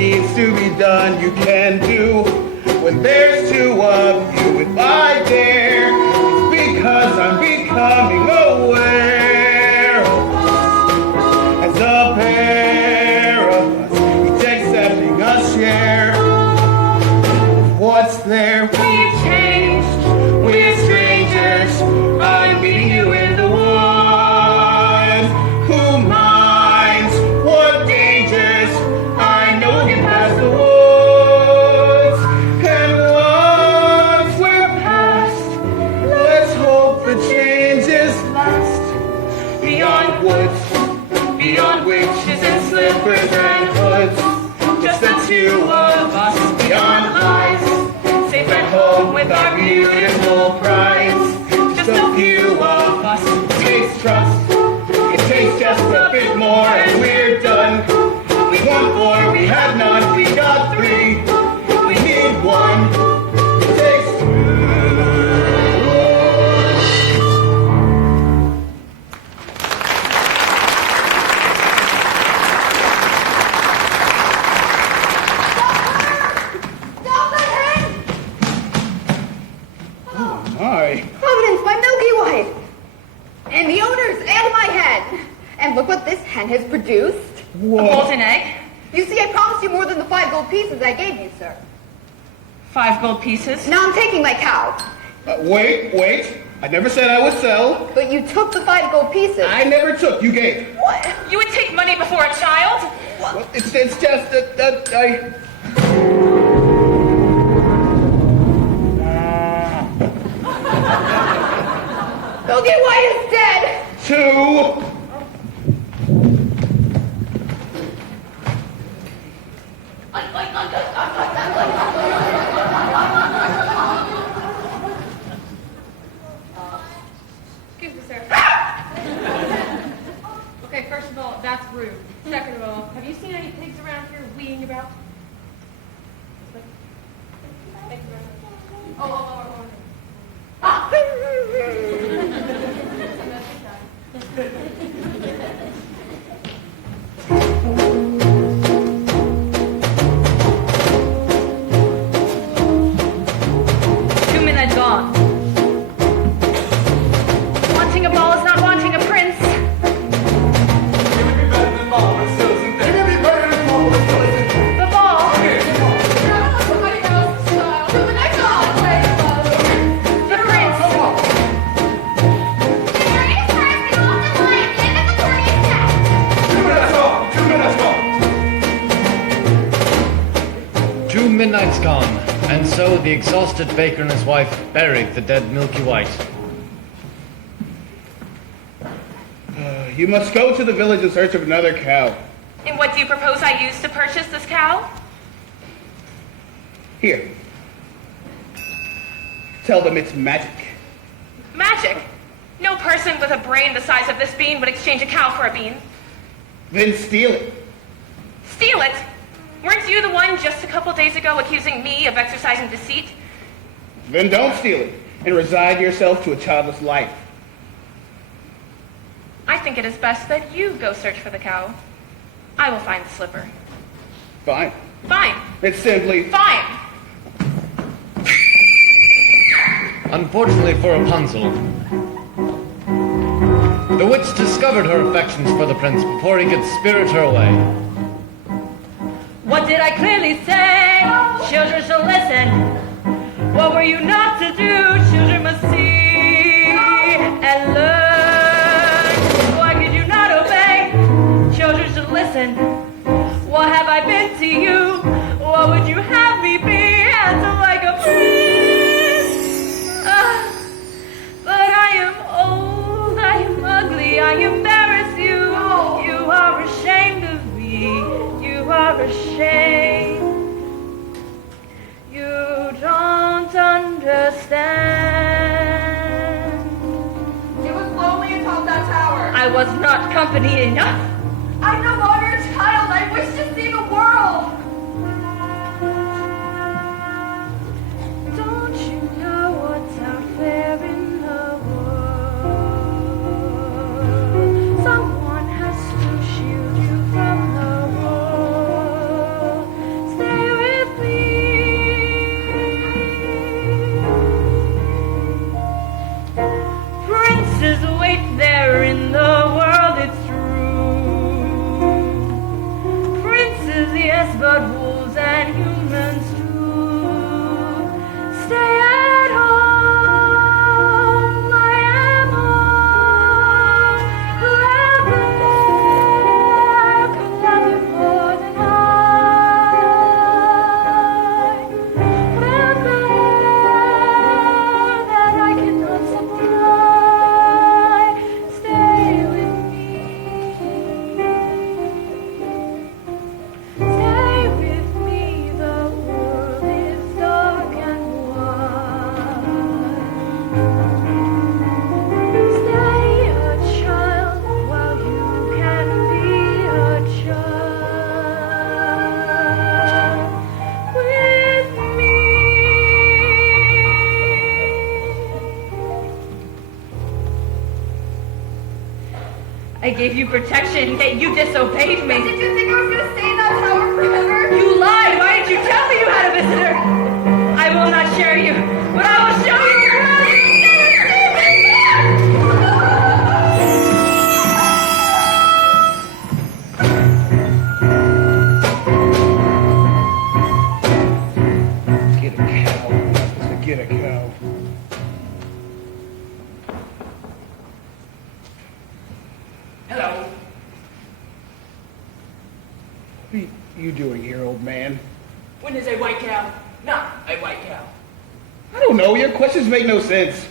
needs to be done, you can do. When there's two of you, if I dare, it's because I'm becoming aware. As a pair of us, each accepting a share of what's there. We've changed, we're strangers. I'm meeting you in the woods. Who minds what dangers I know can pass the woods? And once we're past, let's hope the changes last. Beyond woods, beyond witches and slippers and hoods, just the two of us beyond lies, safe at home with our beautiful prize. Just a few of us taste trust. It takes just a bit more and we're done. We want four, we had none, we got three. We need one. It takes two. Stop that hen! My. Providence, my Milky White! And the owners and my hen! And look what this hen has produced. A Whoa. golden egg, You see, I promised you more than the 5 gold pieces I gave you, sir. 5 gold pieces. Now I'm taking my cow. Wait. I never said I would sell. But you took the 5 gold pieces. I never took. You gave. What? You would take money before a child? Well, it's just that I. Milky White is dead! 2. Excuse me, sir. Okay, first of all, that's rude. Second of all, have you seen any pigs around here weeing about? Thank you very much. Oh. Two minutes gone. Wanting a ball is not wanting a prince. The ball. Somebody else, child. The next one. The prince. There is first and often lie at the end of the courteous task. 2 midnights gone, and so the exhausted baker and his wife buried the dead Milky White. You must go to the village in search of another cow. And what do you propose I use to purchase this cow? Here. Tell them it's magic. Magic. No person with a brain the size of this bean would exchange a cow for a bean. Then steal it. Steal it? Weren't you the one just a couple days ago accusing me of exercising deceit? Then don't steal it and resign yourself to a childless life. I think it is best that you go search for the cow. I will find the slipper. Fine. Fine. It's simply. Fine. Unfortunately for Rapunzel, the witch discovered her affections for the prince before he could spirit her away. What did I clearly say? Children shall listen. What were you not to do? Children must see and learn. Why could you not obey? Children should listen. What have I been to you? What would you have me be? Handsome like a prince. But I am old, I am ugly, I embarrass you. You are ashamed of me. You are ashamed. You don't understand. It was lonely atop that tower. I was not company enough. I'm no longer a child. I wish to see the world. Don't you know what's out there in the world? Someone has to shield you from the world. but wolves and humans too. Stay at home, I am home. Who out there could love you more than I? What out there that I cannot supply? Stay with me. Stay with me, the world is dark and wide. Stay a child while you can be a child with me. I gave you protection, yet you disobeyed me. Did you think I was going to stay in that tower forever? You lied! Why did you tell me you had a visitor? I will not share you, but I will show you your house. Get a cow. Get a cow. Hello. What are you doing here, old man? When is a white cow not a white cow? I don't know. Your questions make no sense.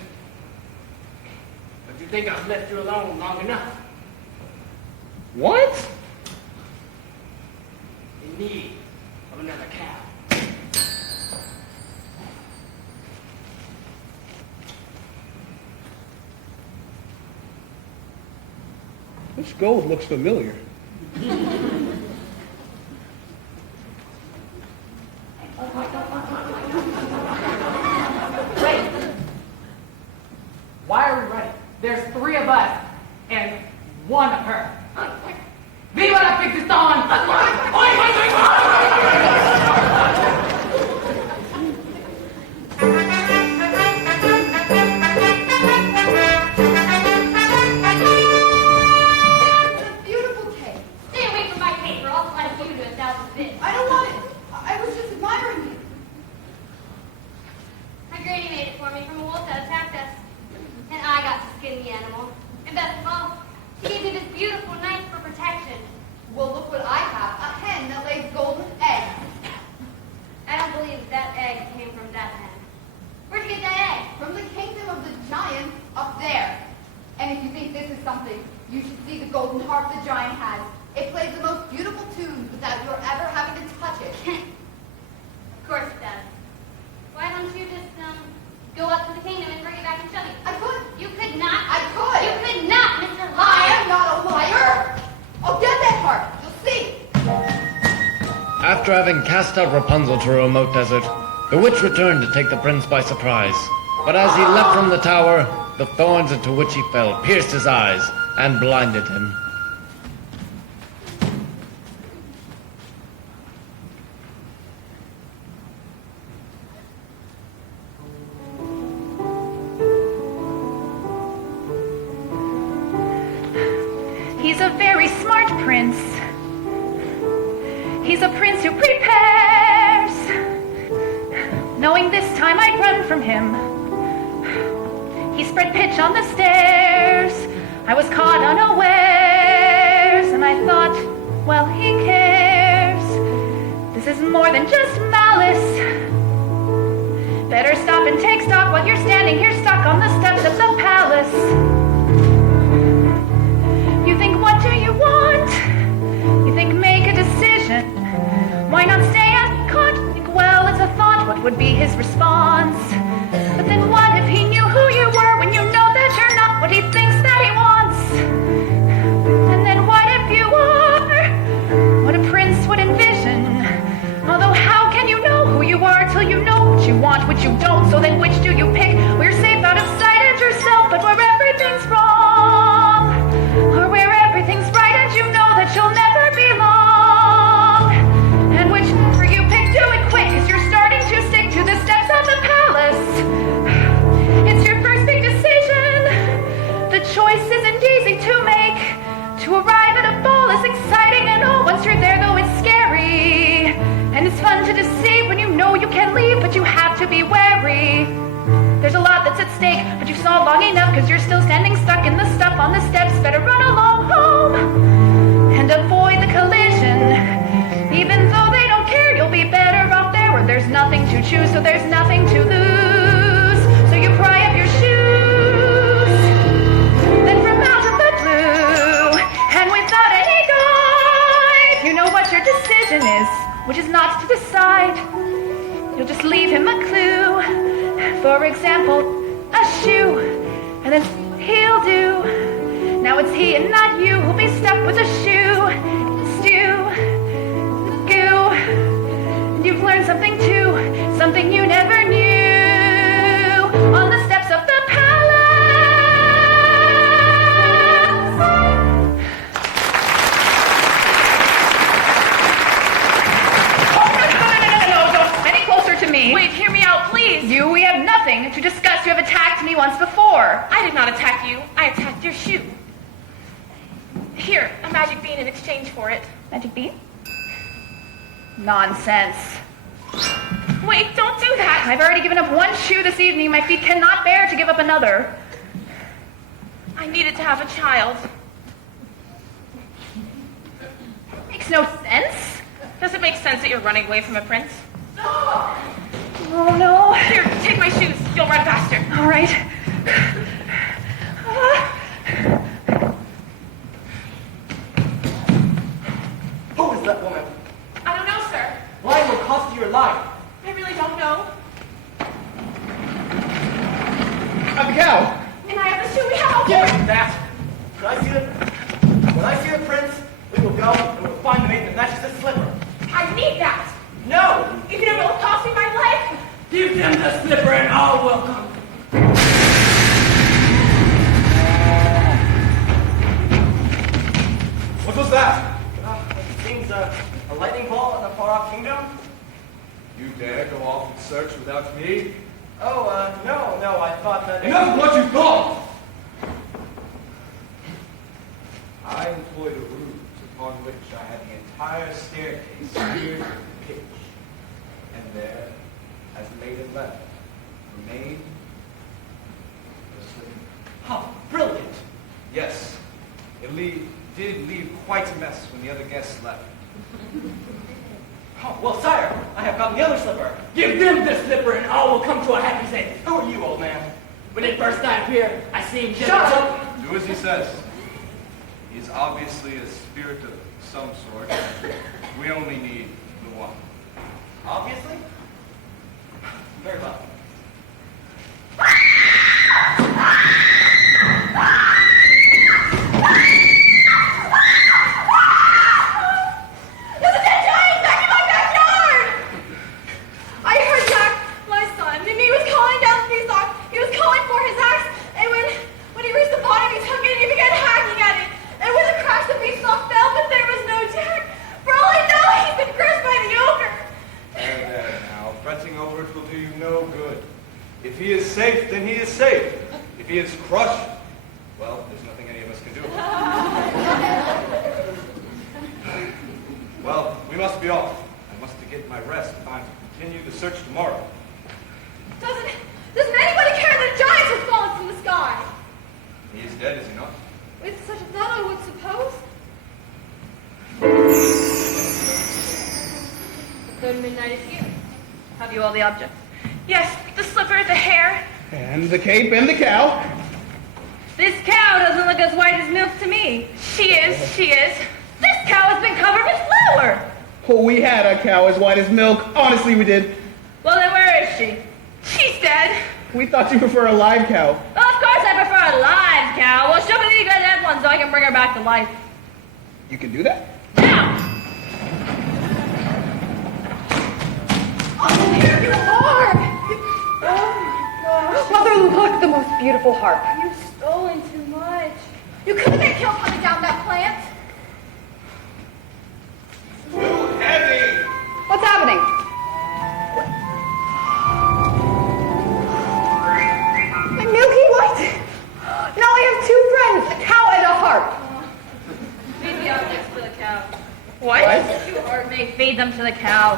But you think I've left you alone long enough? What? In need of another cow. This gold looks familiar. Wait. Why are we running? There's 3 of us and 1 of her. Viva la Pixistan! It's a beautiful cake. Stay away from my cake, or I'll slice you to 1,000 bits. I don't want it. I was just admiring you. My granny made it for me from a wolf that attacked us. And I got to skin the animal. And best of all, she gave me this beautiful knife for protection. Well, look what I have. A hen that lays golden eggs. I don't believe that egg came from that hen. Where'd you get that egg? From the kingdom of the giants up there. And if you think this is something, you should see the golden harp the giant has. It plays the most beautiful tunes without your ever having to touch it. Of course it does. Why don't you just, go up to the kingdom and bring it back and show me? I could. You could not. I could. You could not, Mr. I Liar. am not a liar. I'll get that harp. You'll see. After having cast out Rapunzel to a remote desert, the witch returned to take the prince by surprise. But as he leapt from the tower, the thorns into which he fell pierced his eyes and blinded him. He's a very smart prince. He's a prince who prepares, knowing this time I'd run from him. He spread pitch on the stairs. I was caught unawares, and I thought, well, he cares. This is more than just malice. Better stop and take stock while you're standing here stuck on the steps of the palace. You think, what do you want? You think, make a decision. Why not stay uncaught? Think, well, it's a thought. What would be his response? But then what if he knew who you were when you know that you're not what he thinks that he wants? And then what if you are what a prince would envision? Although how can you know who you are till you know what you want, what you don't? So then which do you pick? Where you're safe out of sight and yourself, but where everything's wrong? Or where everything's right and you know that you'll never belong? And whichever you pick, do it quick, 'cause you're starting to stick to the steps of the palace. It's your first big decision. The choice isn't easy to make. To arrive at a ball is exciting and all. Once you're there, though, it's scary. to see when you know you can leave, but you have to be wary. There's a lot that's at stake, but you've stalled long enough because you're still standing stuck in the stuff on the steps. Better run along home and avoid the collision. Even though they don't care, you'll be better off there where there's nothing to choose, so there's nothing to lose. So you pry up your shoes, then from out of the blue, and without any guide, you know what your decision is, which is not to decide. You'll just leave him a clue. For example, a shoe, and then he'll do. Now it's he and not you who'll be stuck with a shoe, stew, goo. And you've learned something too, something you never knew. On the steps of the palace. No, don't any closer to me. Wait, hear me out, please. We have nothing to discuss. You have attacked me once before. I did not attack you. I attacked your shoe. Here, a magic bean in exchange for it. Magic bean? Nonsense. Wait, don't do that. I've already given up one shoe this evening. My feet cannot bear to give up another. I needed to have a child. Makes no sense. Does it make sense that you're running away from a prince? Oh, no. Here, take my shoes. You'll run faster. All right. Who is that woman? I don't know, sir. Lying will cost you your life. I really don't know. I'm the cow. And I have the shoe we have. Get that. When I see the prince, we will go and we'll find the maiden that matches this slipper. I need that. No! Even if it will cost me my life. Give them the slipper and I'll welcome. What was that? It seems a lightning bolt in a far-off kingdom. You dare go off in search without me? Oh, no, I thought that... Enough of what you thought! I employed a ruse upon which I had the entire staircase seared with pitch. And there, as the maiden left, remained the slipper. How brilliant! Yes, it did leave quite a mess when the other guests left. Oh, well, sire, I have gotten the other slipper. Give them the slipper and all will come to a happy end. Who are you, old man? When it first got here, I seemed just... Shut up! Do as he says. He's obviously a spirit of some sort. We only need the one. Obviously? Very well. There's a dead giant back in my backyard! I heard Jack, my son, and he was calling down the beanstalk. He was calling for his axe, and when he reached the bottom, he took it and he began hacking at it. And with a crash, the beanstalk fell, but there was no Jack. For all I know, he's been crushed by the ogre. There, now. Fretting over it will do you no good. If he is safe, then he is safe. If he is crushed, well, there's nothing any of us can do. Well, we must be off. I must get my rest in time to continue the search tomorrow. Doesn't anybody care that giants have fallen from the sky? He is dead, is he not? With such a thought, I would suppose. The third midnight is here. Have you all the objects? Yes, the slipper, the hair. And the cape and the cow. This cow doesn't look as white as milk to me. She is. This cow has been covered with flour. Oh, we had a cow as white as milk. Honestly, we did. Well, then where is she? She's dead. We thought you prefer a live cow. Well, of course I prefer a live cow. Well, show me the good dead one so I can bring her back to life. You can do that? Now! Oh, here you are! Oh, my gosh. Mother, look, the most beautiful harp. You've stolen too much. You could have been killed cutting down that plant. Too heavy! What's happening? My Milky White! Now I have two friends, a cow and a harp. Feed the objects to the cow. What? You heard me. Feed them to the cow.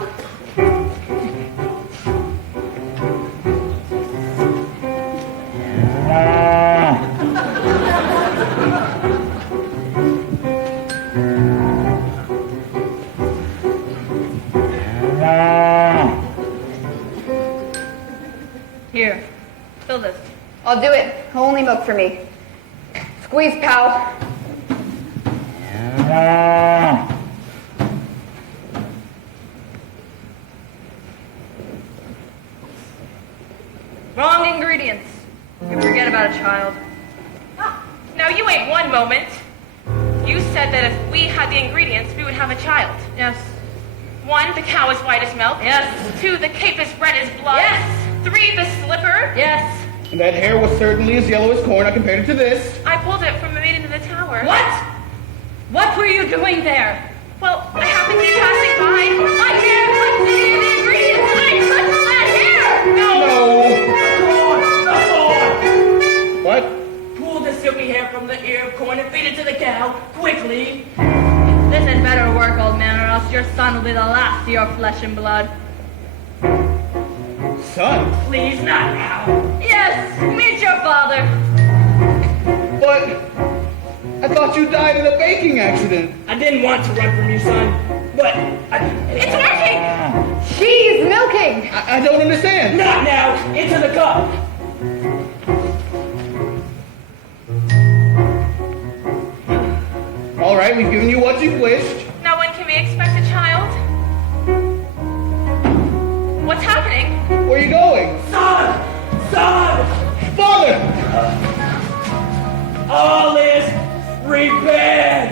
Here, fill this. I'll do it. Only milk for me. Squeeze, pal. Wrong ingredients. You forget about a child. Now you wait one moment. You said that if we had the ingredients, we would have a child. Yes. 1, the cow is white as milk. Yes. 2, the cape is red as blood. Yes. 3, the slipper. Yes. And that hair was certainly as yellow as corn. I compared it to this. I pulled it from the maiden in the tower. What? What were you doing there? Well, I happened to be passing by. I can't touch any of the ingredients. I touched that hair. No. What? Pull the silky hair from the ear of corn and feed it to the cow, quickly. This had better work, old man, or else your son will be the last of your flesh and blood. Son? Please, not now. Yes, meet your father. But I thought you died in a baking accident. I didn't want to run from you, son, but It's working! She's milking. I don't understand. not now. Into the cup. All right, we've given you what you've wished. Now when can we expect a child? What's happening? Where are you going? Son! Father! All is prepared.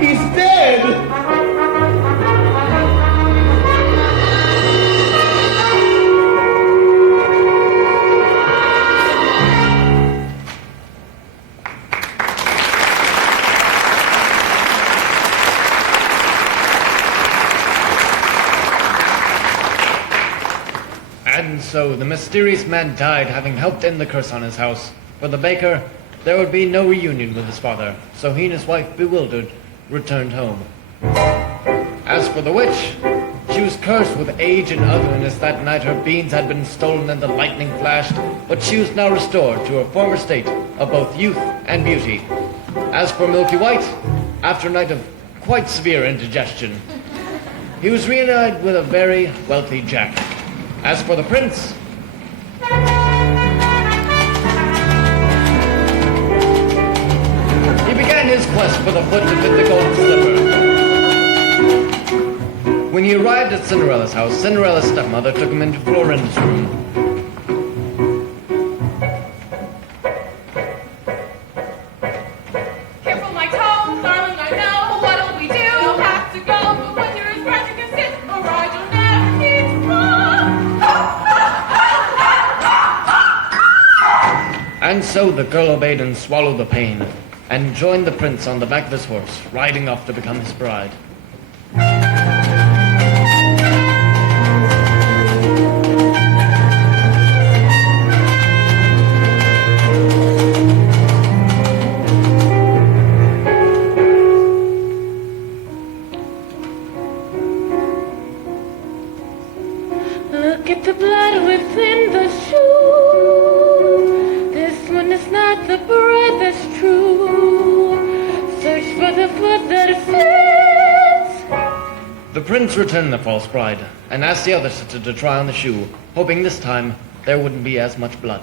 He's dead! And so the mysterious man died, having helped end the curse on his house. For the baker, there would be no reunion with his father, so he and his wife, bewildered, returned home. As for the witch, she was cursed with age and ugliness. That night her beans had been stolen and the lightning flashed, but she was now restored to her former state of both youth and beauty. As for Milky White, after a night of quite severe indigestion, he was reunited with a very wealthy Jack. As for the prince, he began his quest for the foot to fit the golden slipper. When he arrived at Cinderella's house, Cinderella's stepmother took him into Florinda's room. Careful my toes, darling, I know. What'll we do? We'll have to go, but when you're as bright you can sit, or ride you'll never need to run. And so the girl obeyed and swallowed the pain, and joined the prince on the back of his horse, riding off to become his bride. Look at the blood within the shoe. This one is not the bread that's true. Search for the foot that fits. The prince returned the false bride, and asked the other sister to try on the shoe, hoping this time there wouldn't be as much blood.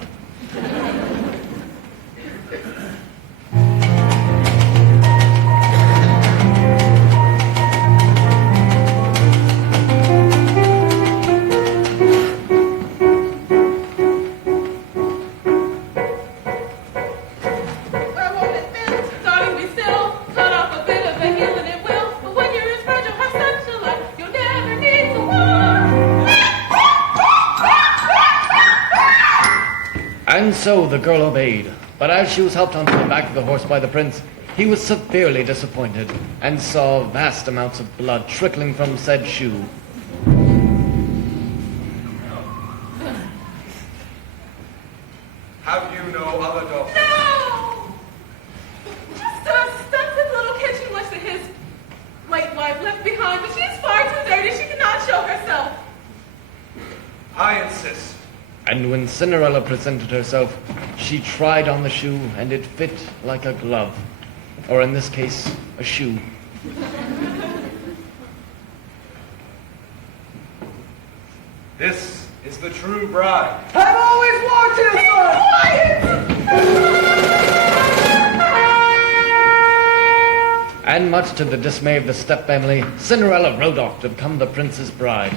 I won't admit, darling, be still. Cut off a bit of the heel and it will. But when you're as bright, you'll have such a life. You'll never need to walk. And so the girl obeyed, but as she was helped onto the back of the horse by the prince, he was severely disappointed, and saw vast amounts of blood trickling from said shoe. Have you no other daughter? No! Just a stunted little kitchen wench that his late wife left behind, but she's far too dirty. She cannot show herself. And when Cinderella presented herself, she tried on the shoe, and it fit like a glove. Or in this case, a shoe. This is the true bride. I've always wanted And much to the dismay of the step-family, Cinderella rode off to become the prince's bride.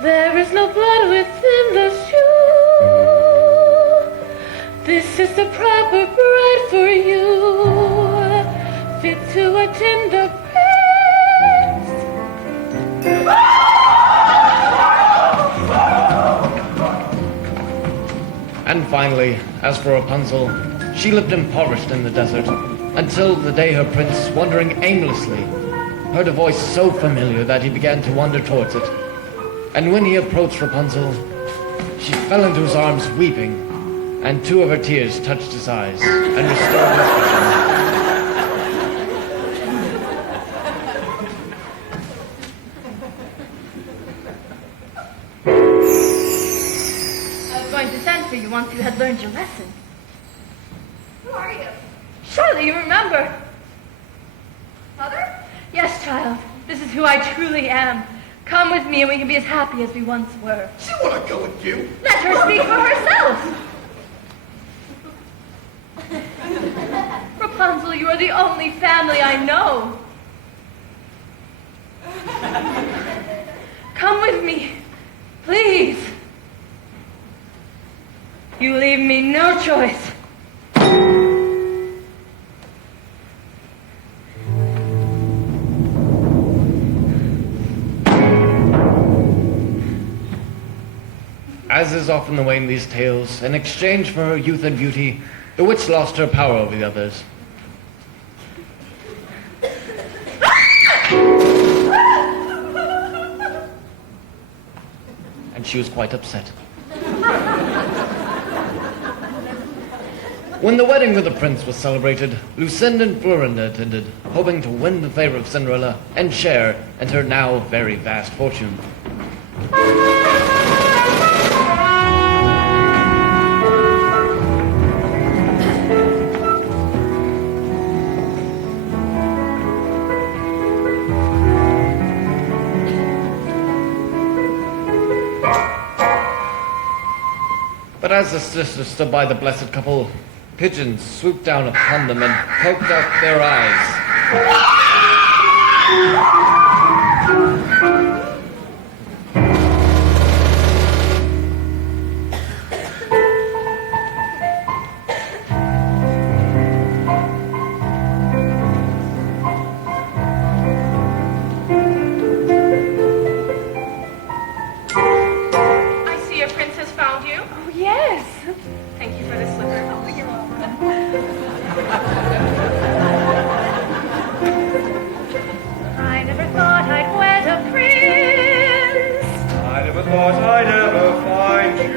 There is no blood within the shoe. This is the proper bride for you, fit to attend the prince. And finally, as for Rapunzel, she lived impoverished in the desert, until the day her prince, wandering aimlessly, heard a voice so familiar that he began to wander towards it. And when he approached Rapunzel, she fell into his arms weeping, and 2 of her tears touched his eyes and restored his vision. I was going to send for you once you had learned your lesson. Who are you? Surely you remember. Mother? Yes, child. This is who I truly am. Come with me and we can be as happy as we once were. She wanna go with you. Let her speak for herself. Rapunzel, you are the only family I know. Come with me, please. You leave me no choice. As is often the way in these tales, in exchange for her youth and beauty, the witch lost her power over the others. And she was quite upset. When the wedding with the prince was celebrated, Lucinda and Florinda attended, hoping to win the favor of Cinderella and share in her now very vast fortune. But as the sisters stood by the blessed couple, pigeons swooped down upon them and poked out their eyes. I see your prince has found you. Oh, yes. Thank you for the slipper. Oh, you're welcome. I never thought I'd wed a prince. I never thought I'd ever find you.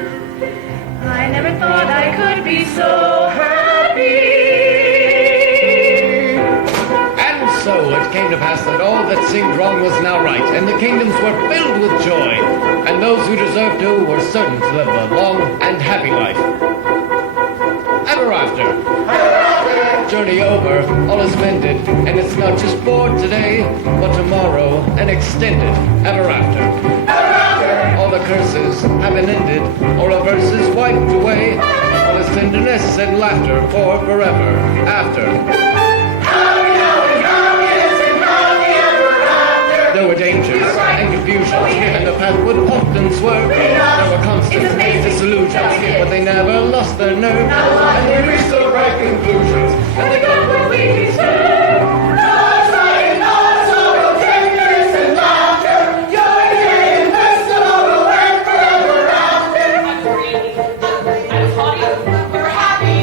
I never thought I could be so happy. And so it came to pass that all that seemed wrong was now right, and the kingdoms were filled with joy, and those who deserved to were certain to live a long and happy life. Ever after. Journey over, all is mended, and it's not just for today, but tomorrow, and extended ever after. All the curses have been ended, all the verses wiped away, all is tenderness and laughter for forever after. There were dangers and confusions, and the path would often swerve. There were constant disillusions, but they never lost their nerve. And they reached the right conclusions, and they got what we deserve. I was haughty. We were happy.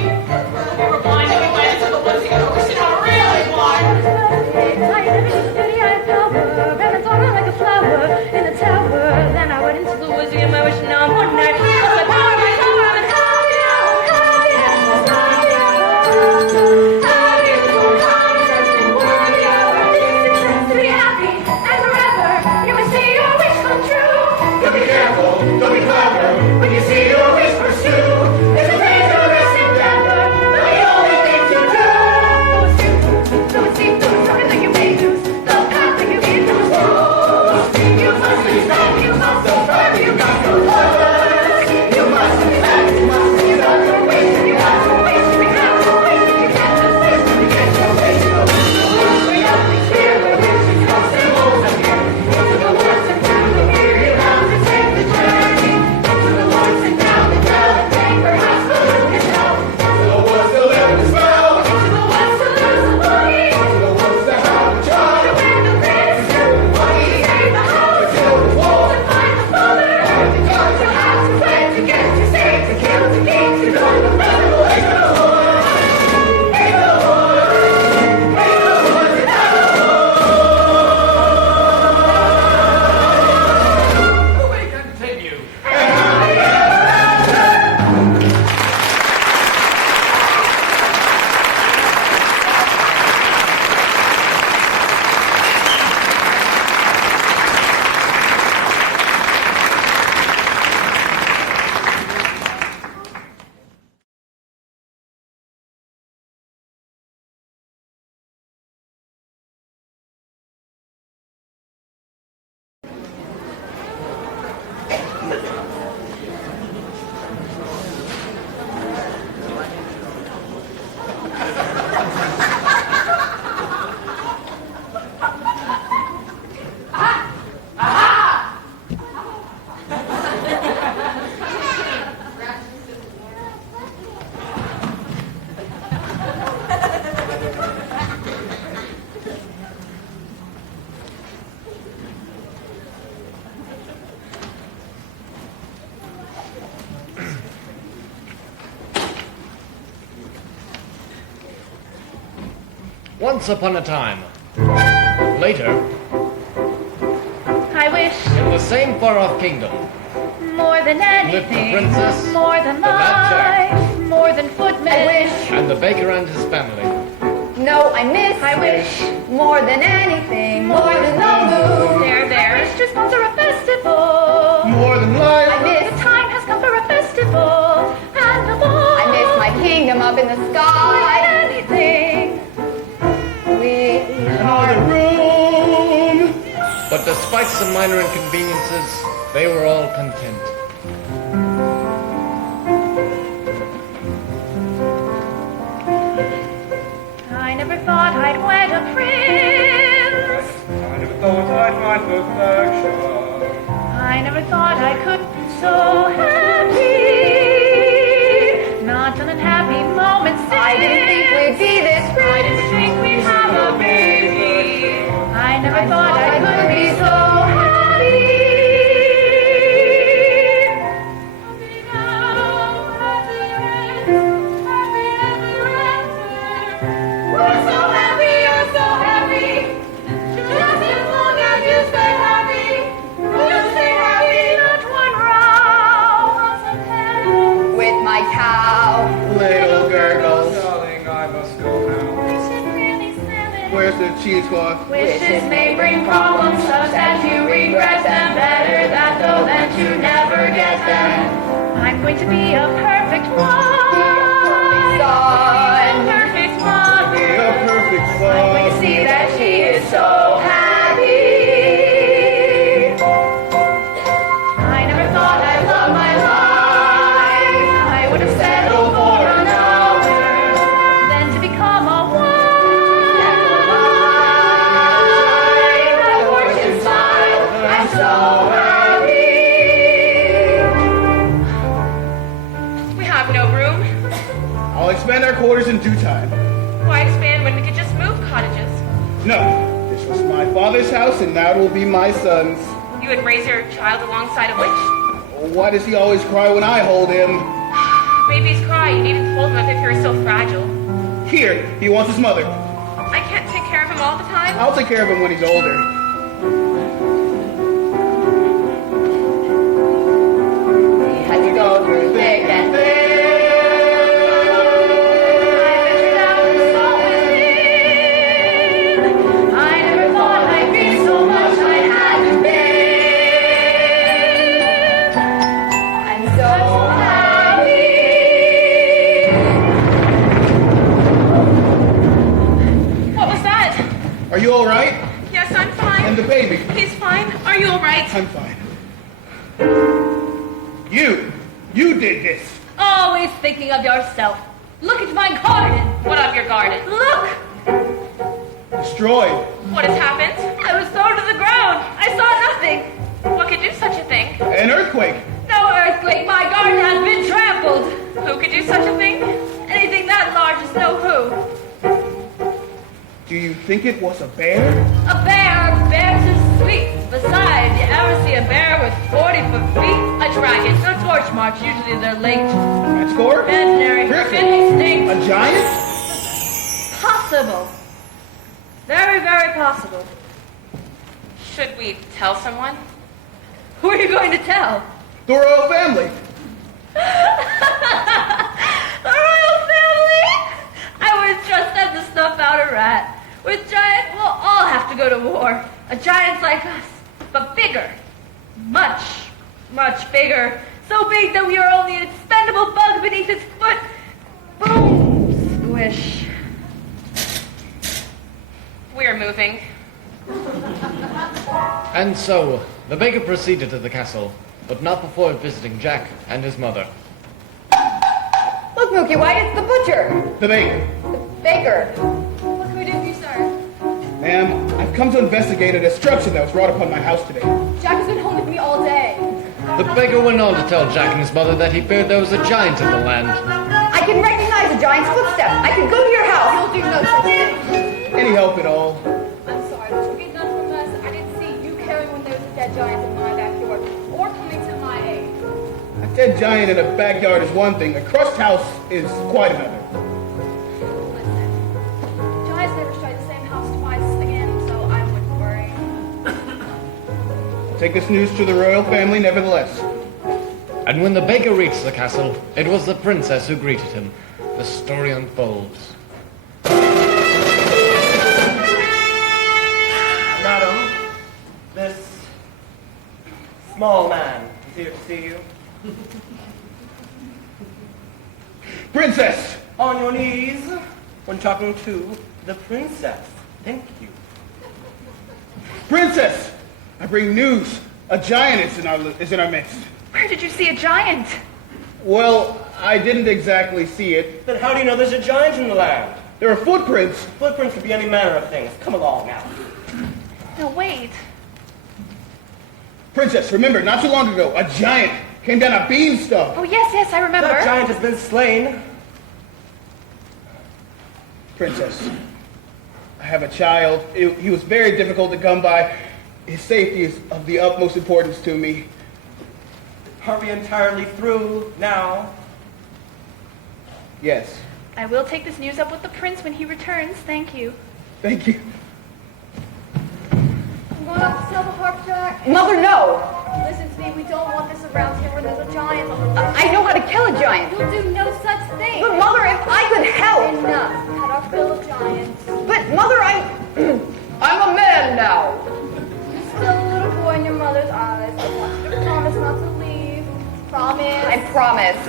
We were blind and we went into the woods to get a horse and I'm really blind. I never knew the beauty I had power, and I thought I like a flower in the tower. Then I went into the woods to get my wish, and now I'm one night. Lost my power, my power, I'm happy, Once upon a time. Later, I wish in the same far-off kingdom, more than lived the anything, princess, more than the lad Jack, life, more than footmen. I wish, and the baker and his family. no, I miss. I wish more than anything, more than the moon. there. I wish to sponsor a festival. More than I life. miss, The time has come for a festival and a ball. I miss my kingdom up in the More sky. than anything. We Another room. But despite some minor inconveniences, they were all content. I never thought I'd wed a prince. I never thought I'd find perfection. I never thought I could be so happy. Not an unhappy moment since. I didn't think we'd be this I rich. didn't think we'd have a baby. I never thought I could be so happy. Happy now, happy ends, happy ever after. We're so happy, you're so happy. Just as long as you stay happy. You stay happy, not one row, not some hell. With my cow. Little gurgles. Darling, I must go now. We should really sell it. Where's the cheesecloth? Wishes may bring problems such that you regret them. Better that though than to never get them. I'm going to be a perfect wife, Son. a perfect mother. A perfect I'm going to son. see that she is so happy. I never thought I'd love my life. I would have settled for another than to become a wife. My fortune smile, I'm so happy. We have no room. I'll expand our quarters in due time. Why expand when we could just move cottages? No, this was my father's house, and now it will be my son's. You would raise your child alongside a witch? Why does he always cry when I hold him? Babies cry. You needn't hold them as if you were so fragile. Here, he wants his mother. I can't take care of him all the time. I'll take care of him when he's older. We had to go through thick and thin. I never thought I'd be so much I hadn't been. I'm so happy. What was that? Are you all right? Yes, I'm fine. And the baby? He's fine. Are you all right? I'm fine. You did this. Always thinking of yourself. Look at my garden. What of your garden? Look! Destroyed. What has happened? I was thrown to the ground. I saw nothing. What could do such a thing? An earthquake. No earthquake. My garden has been trampled. Who could do such a thing? Anything that large is no who. Do you think it was a bear? A bear. Bears are sweet. Besides, you ever see a bear with 40-foot feet? A dragon. No torch marks. Usually they're linked. That score? Imaginary. Griffin. Instinct. A giant? Possible. Very, very possible. Should we tell someone? Who are you going to tell? The royal family. The royal family! I would trust them to snuff out a rat. With giants, we'll all have to go to war. A giant's like us, but bigger. Much, much bigger. So big that we are only an expendable bug beneath its foot. Boom! Squish. We're moving. And so, the baker proceeded to the castle, but not before visiting Jack and his mother. Look, Mookie White, it's the butcher. The baker. The baker. What can we do for you, sir? Ma'am, I've come to investigate a destruction that was wrought upon my house today. Jack has been home with me all day. The baker went on to tell Jack and his mother that he feared there was a giant in the land. I can recognize a giant's footsteps. I can go to your house. You'll do no such thing. Any help at all? I'm sorry, but you'll get none from us. I didn't see you carry when there was a dead giant in my backyard, or coming to my aid. A dead giant in a backyard is one thing. A crushed house is quite another. Listen, giants never try to Take this news to the royal family nevertheless. And when the baker reached the castle, it was the princess who greeted him. The story unfolds. Madam, this small man is here to see you. Princess! On your knees when talking to the princess. Thank you. Princess! I bring news. A giant is in our midst. Where did you see a giant? Well, I didn't exactly see it. Then how do you know there's a giant in the land? There are footprints. Footprints could be any manner of things. Come along now. No, wait. Princess, remember, not too long ago, a giant came down a beanstalk. Oh, yes, I remember. That giant has been slain. Princess, I have a child. He was very difficult to come by. His safety is of the utmost importance to me. Are we entirely through now? Yes. I will take this news up with the prince when he returns. Thank you. Thank you. I'm going up to sell the harp, Jack. Mother, no! Listen to me, we don't want this around here where there's a giant on the I know how to kill a giant. You'll do no such thing. But Mother, if I could help. Enough. Had our fill of giants. But Mother, I'm a man now. You're still a little boy in your mother's eyes. I want you to promise not to leave. Promise. I promise.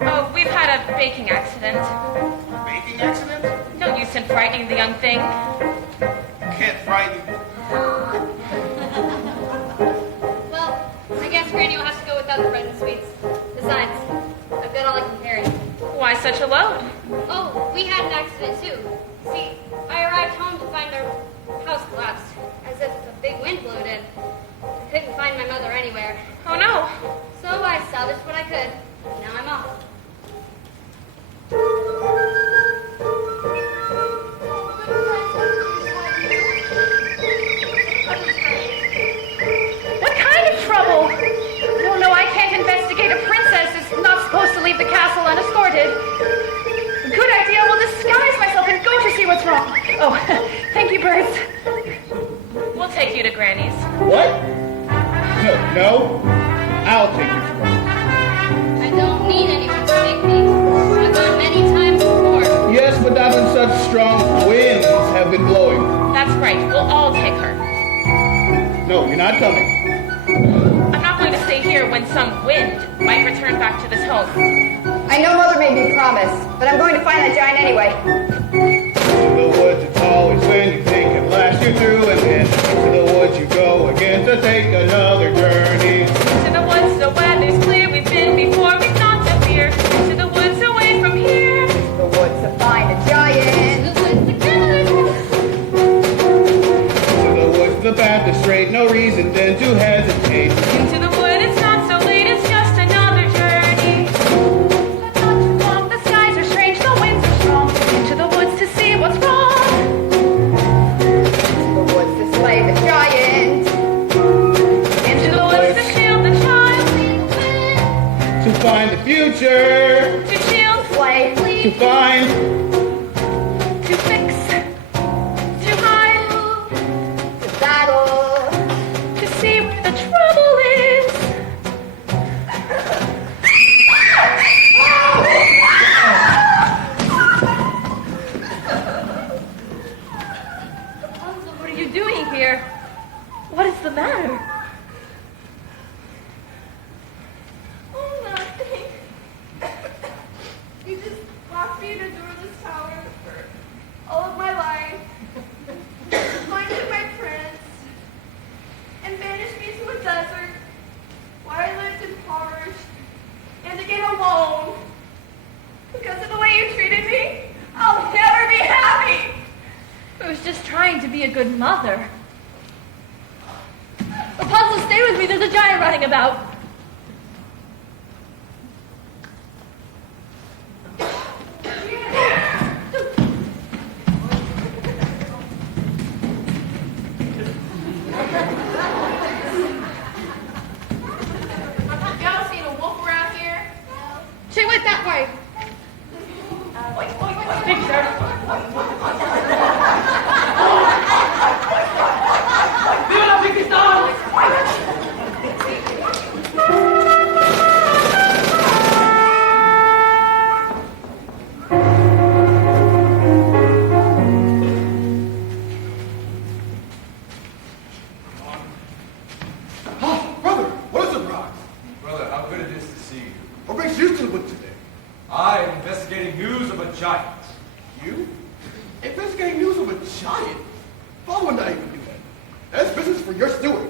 Oh, we've had a baking accident. Baking accident? No use in frightening the young thing. Can't frighten. Well, I guess Granny will have to go without the bread and sweets. Besides, I've got all I can carry. Why such a load? Oh, we had an accident too. See, I arrived home to find our house collapsed, as if a big wind blew it in. I couldn't find my mother anywhere. Oh no. So I salvaged what I could. Now I'm off. What kind of trouble? No, I can't investigate. A princess is not supposed to leave the castle unescorted. Good idea. We'll disguise myself and go to see what's wrong. Oh, thank you, birds. We'll take you to Granny's. What? No. I'll take you to her. I don't need anyone to take me. I've gone many times before. Yes, but not when such strong winds have been blowing. That's right. We'll all take her. No, you're not coming. I'm not going to stay here when some wind might return back to this home. I know Mother made me promise, but I'm going to find that giant anyway. The woods, it's always when you think at last you're through, and then to the woods you go again to take another journey. To the woods, the weather's clear. We've been before, we've not to fear. To the woods, away from here. The woods to find a giant. The woods, the good. To the woods, the path is straight, no reason then to hesitate. Into the wood, it's not so late, it's just another journey. Not too long. The skies are strange. The winds are strong. Into the woods to see what's wrong. The woods to slay the giant. Into the woods to shield the child. To find the future, To shield, Slay. to find. To fix. To hide. To battle. To see where the trouble is. Hansel, what are you doing here? What is the matter? Oh, nothing. You just locked me in a doorless tower for all of my life. Disappointed my prince. And banished me to a desert where I lived impoverished and again alone. Because of the way you treated me, I'll never be happy. I was just trying to be a good mother. Rapunzel, stay with me. There's a giant running about. Y'all seen a wolf around here? She went that way. Big sir. Viva la Pakistan! Oh, brother, what a surprise. Brother, how good it is to see you. What brings you to the wood today? I am investigating news of a giant. You? Investigating news of a giant? Father would not even do that. That's business for your steward.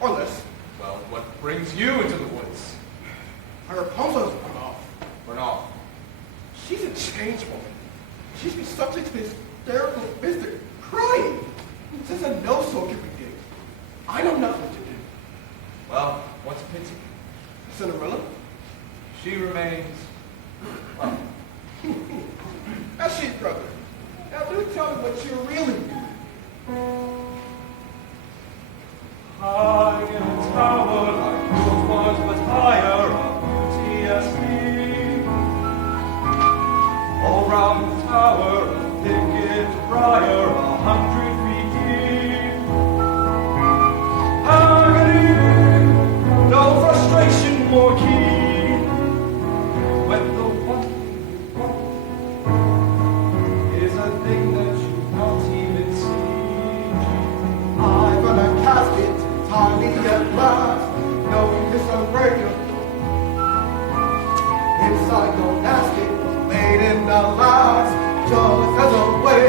Or less. Well, what brings you into the woods? Her Rapunzel's run off. Run off. She's a changed woman. She's been subject to this hysterical visitor crying since I know so can be did. I know nothing to do. Well, what's a pity? Cinderella? She remains, well, That's she, brother. Now do tell me what you're really doing. high in a tower like yours was, but higher of beauty as me. All round the tower, a thicket briar, 100 feet deep. Agony, no frustration more keen, when the one thing you want is a thing that you've not even seen. I've got a casket, tiny at last, knowing this unbreakable. Inside your basket, made in the last, just as a way,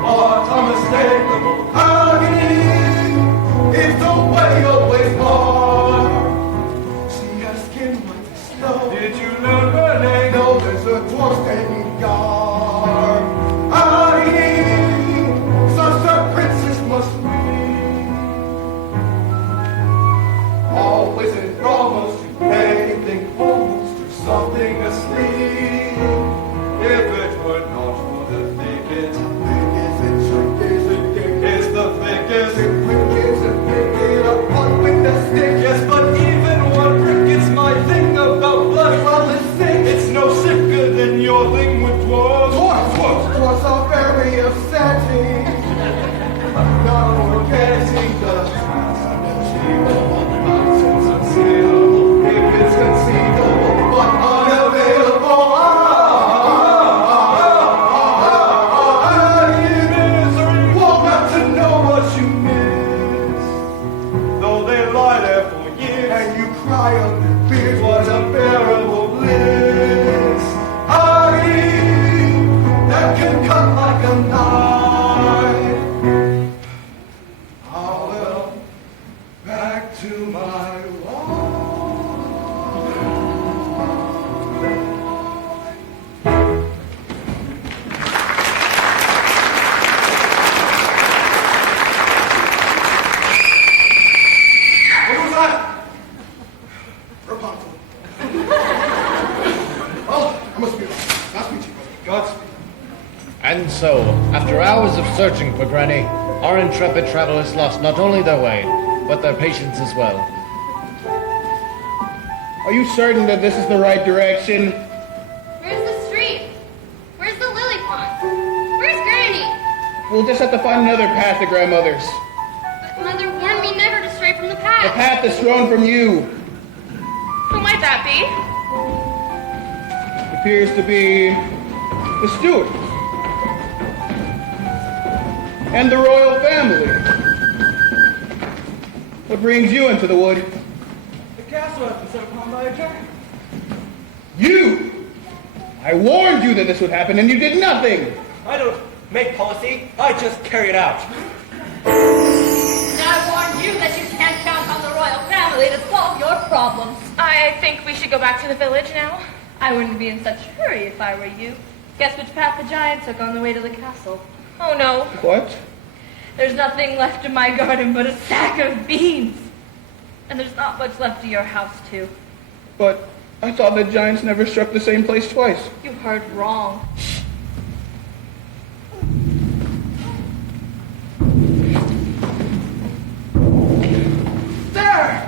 what unmistakable agony is the way always more. She has skin like the snow. Did you learn her name? No, there's a dwarf standing guard. Agony, such a princess must be. Always in dramas to anything almost or something asleep. If it were not for the thicket, It's the thickest. Upon with the stick. Yes, but even one cricket's my thing about blood. Well, it's sick. It's no sicker than your thing with dwarves. Dwarfs are very upsetting. Now we're getting the nonsense unseeable. If it's conceivable, but unavailable. Misery, Well, not to know what you miss. though they lie there for years. And you cry under fears. What unbearable bliss. Agony that can cut like a knife. Ah, well, back to my wall. What was that? Rapunzel. Well, I must be off. Godspeed to you, brother. Godspeed. And so, after hours of searching for Granny, our intrepid travelers lost not only their way, but their patience as well. Are you certain that this is the right direction? Where's the street? Where's the lily pond? Where's Granny? We'll just have to find another path to grandmother's. But Mother warned me never to stray from the The path. path is thrown from you. Who might that be? Appears to be the steward. And the royal family. What brings you into the wood? The castle has been set upon by a giant. You! I warned you that this would happen and you did nothing! I don't make policy, I just carry it out. And I warned you that you can't count on the royal family to solve your problems. I think we should go back to the village now. I wouldn't be in such a hurry if I were you. Guess which path the giant took on the way to the castle. Oh no. What? There's nothing left in my garden but a sack of beans. And there's not much left of your house, too. But I thought that giants never struck the same place twice. You heard wrong. There!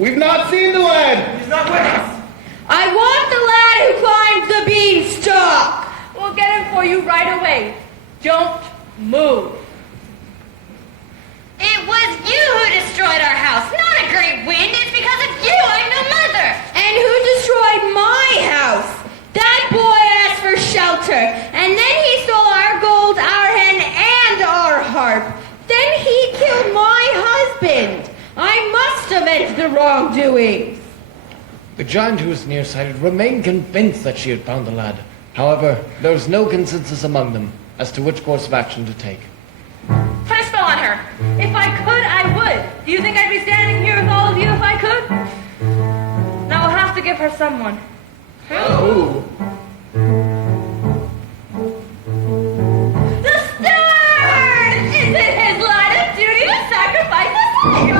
We've not seen the lad. He's not with us. I want the lad who climbed the beanstalk. We'll get him for you right away. Don't move. It was you who destroyed our house, not a great wind. It's because of you I'm no mother. And who destroyed my house? That boy asked for shelter, and then he stole our gold, our hen, and our harp. Then he killed my husband. I must avenge the wrongdoings. The giant, who was nearsighted, remained convinced that she had found the lad. However, there was no consensus among them as to which course of action to take. Put a spell on her. If I could, I would. Do you think I'd be standing here with all of you if I could? Now we'll have to give her someone. Who? The steward! Is it his line of duty to sacrifice a slave?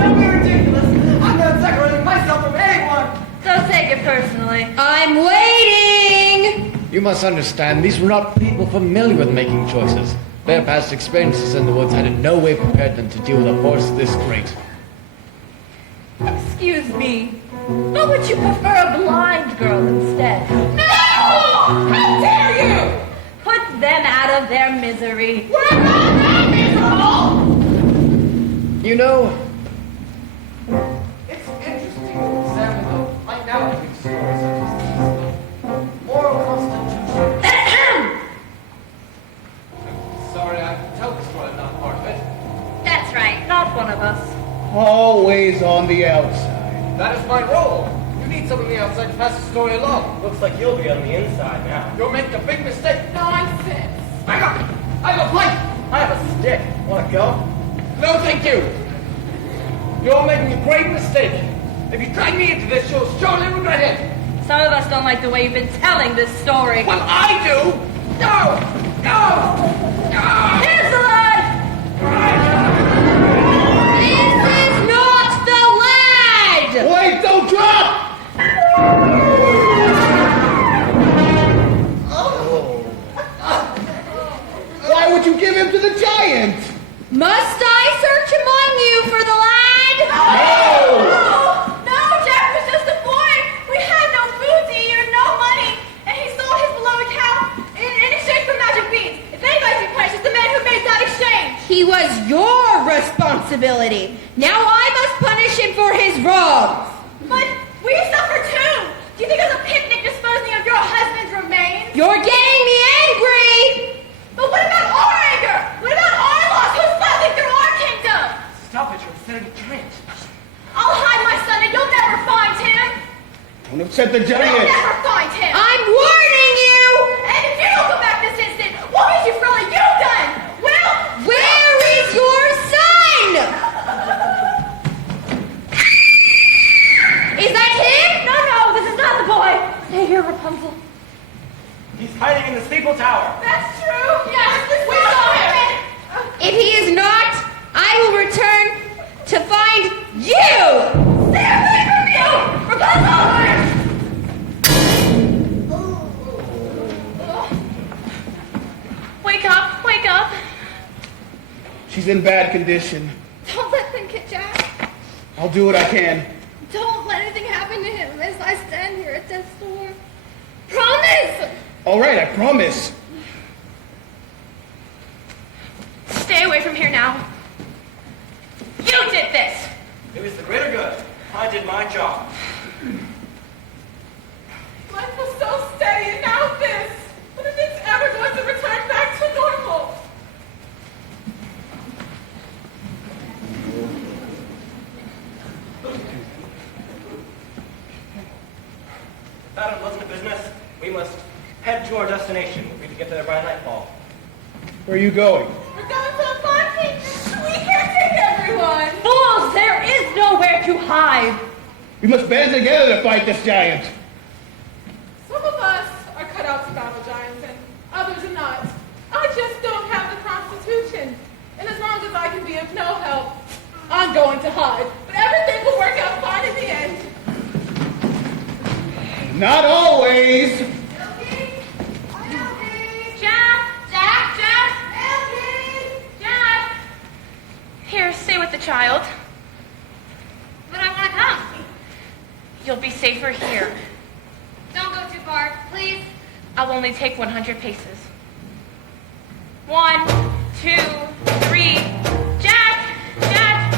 Don't be ridiculous. I'm not separating myself from anyone. Don't take it personally. I'm waiting. You must understand, these were not people familiar with making choices. Their past experiences in the woods had in no way prepared them to deal with a force this great. Excuse me. But would you prefer a blind girl instead? No! How dare you! Put them out of their misery. We're not that miserable! You know, It's interesting to examine the finality of stories such as these. The moral constitution. Sorry, I can tell this one is not part of it. That's right. Not one of us. Always on the outside. That is my role. You need someone on the outside to pass the story along. Looks like you'll be on the inside now. You're making a big mistake. Nonsense. I have a plank. I have a stick. Wanna go? No, thank you. You're making a great mistake. If you drag me into this, you'll surely regret it. Some of us don't like the way you've been telling this story. Well, I do. No! No! No! Here's the lad! This is not the lad! Wait, don't drop! Why would you give him to the giant? Must I search among you for the lad? No, Jack was just a boy. We had no food to eat or no money, and he sold his beloved cow in exchange for magic beans. If anybody's been punished, it's the man who made that exchange. He was your responsibility. Now I must punish him for his wrongs. But we suffer too. Do you think it was a picnic disposing of your husband's remains? You're getting me angry! But what about our anger? What about our loss? Who's fighting through our kingdom? Stop it, you're setting a trend. I'll hide my son and you'll never find him. Don't upset the You'll giant. never find him. I'm warning you! And if you don't come back this instant, what has you really you done? Well, Where is your son? Is that him? No, this is not the boy. Stay here, Rapunzel. He's hiding in the steeple tower. that's true. Yes, we saw him. If he is not, I will return to find you! Stay away from you, Rapunzel! Wake up, wake up. She's in bad condition. Don't let them get Jack. I'll do what I can. Don't let anything happen to him as I stand here at death's door. Promise! All right, I promise. Stay away from here now. You did this. It was the greater good. I did my job. Life was so steady and now this. What if it's ever going to return back to normal? If that wasn't a business, we must head to our destination. We're to get there by nightfall. Where are you going? We're going to a fun picnic. We can't take everyone. Fools, there is nowhere to hide. We must band together to fight this giant. Some of us are cut out to battle giants and others are not. I just don't have the constitution. And as long as I can be of no help, I'm going to hide. But everything will work out fine in the end. Not always. Jack! Here, stay with the child. But I want to You'll be safer here. Don't go too far, please. I'll only take 100 paces. 1, 2, 3, Jack! Jack!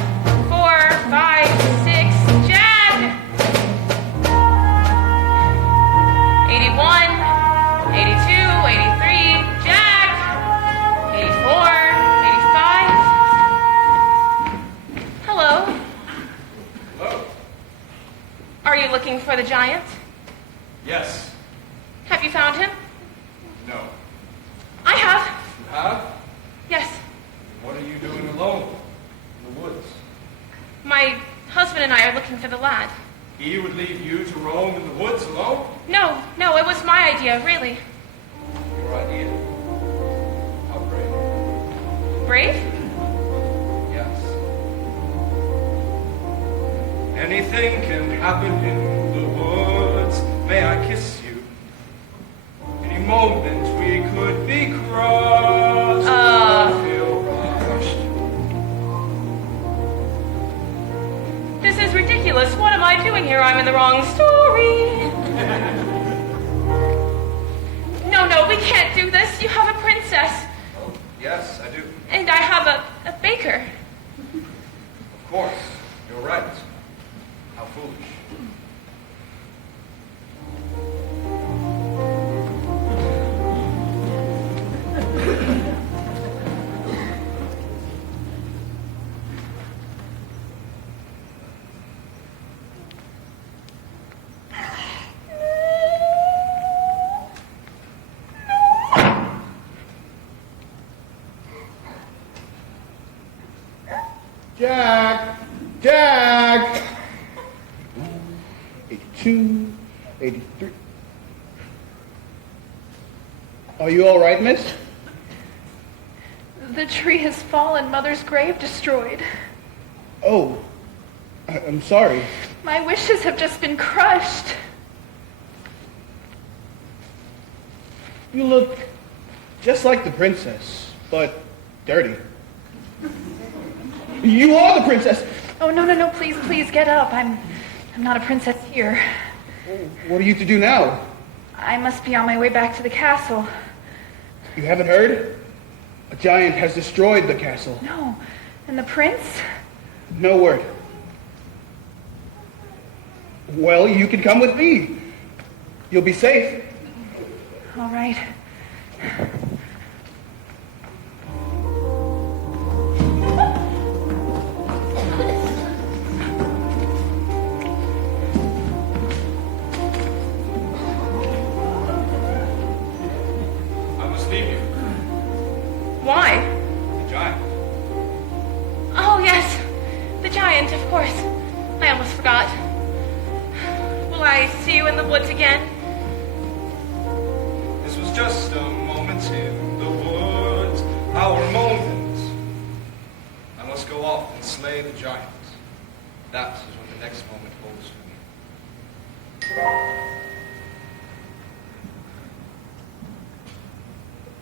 4, 5, 6, Jack! 81, 82, 83, Jack! 84, 85. Hello. Hello? Are you looking for the giant? Yes. Have you found him? No. I have. You have? Yes. What are you doing alone in the woods? My husband and I are looking for the lad. He would leave you to roam in the woods alone? No, it was my idea, really. Your idea? How brave. Brave? Yes. Anything can happen in the woods. May I kiss you? Any moment we could be crossed. I feel rushed. This is ridiculous. What am I doing here? I'm in the wrong story. No, we can't do this. You have a princess. Oh, yes, I do. And I have a baker. Of course. You're right. How foolish. Jack! Jack! 82, 83. Are you all right, miss? The tree has fallen, Mother's grave destroyed. Oh, I'm sorry. My wishes have just been crushed. You look just like the princess, but dirty. You are the princess! Oh, no, please get up. I'm not a princess here. What are you to do now? I must be on my way back to the castle. You haven't heard? A giant has destroyed the castle. No. And the prince? No word. Well, you can come with me. You'll be safe. All right. I must leave you. Why? The giant. Oh, yes. The giant, of course. I almost forgot. Will I see you in the woods again? This was just a moment in the woods. Our moment. I must go off and slay the giant. That is what the next moment holds for me.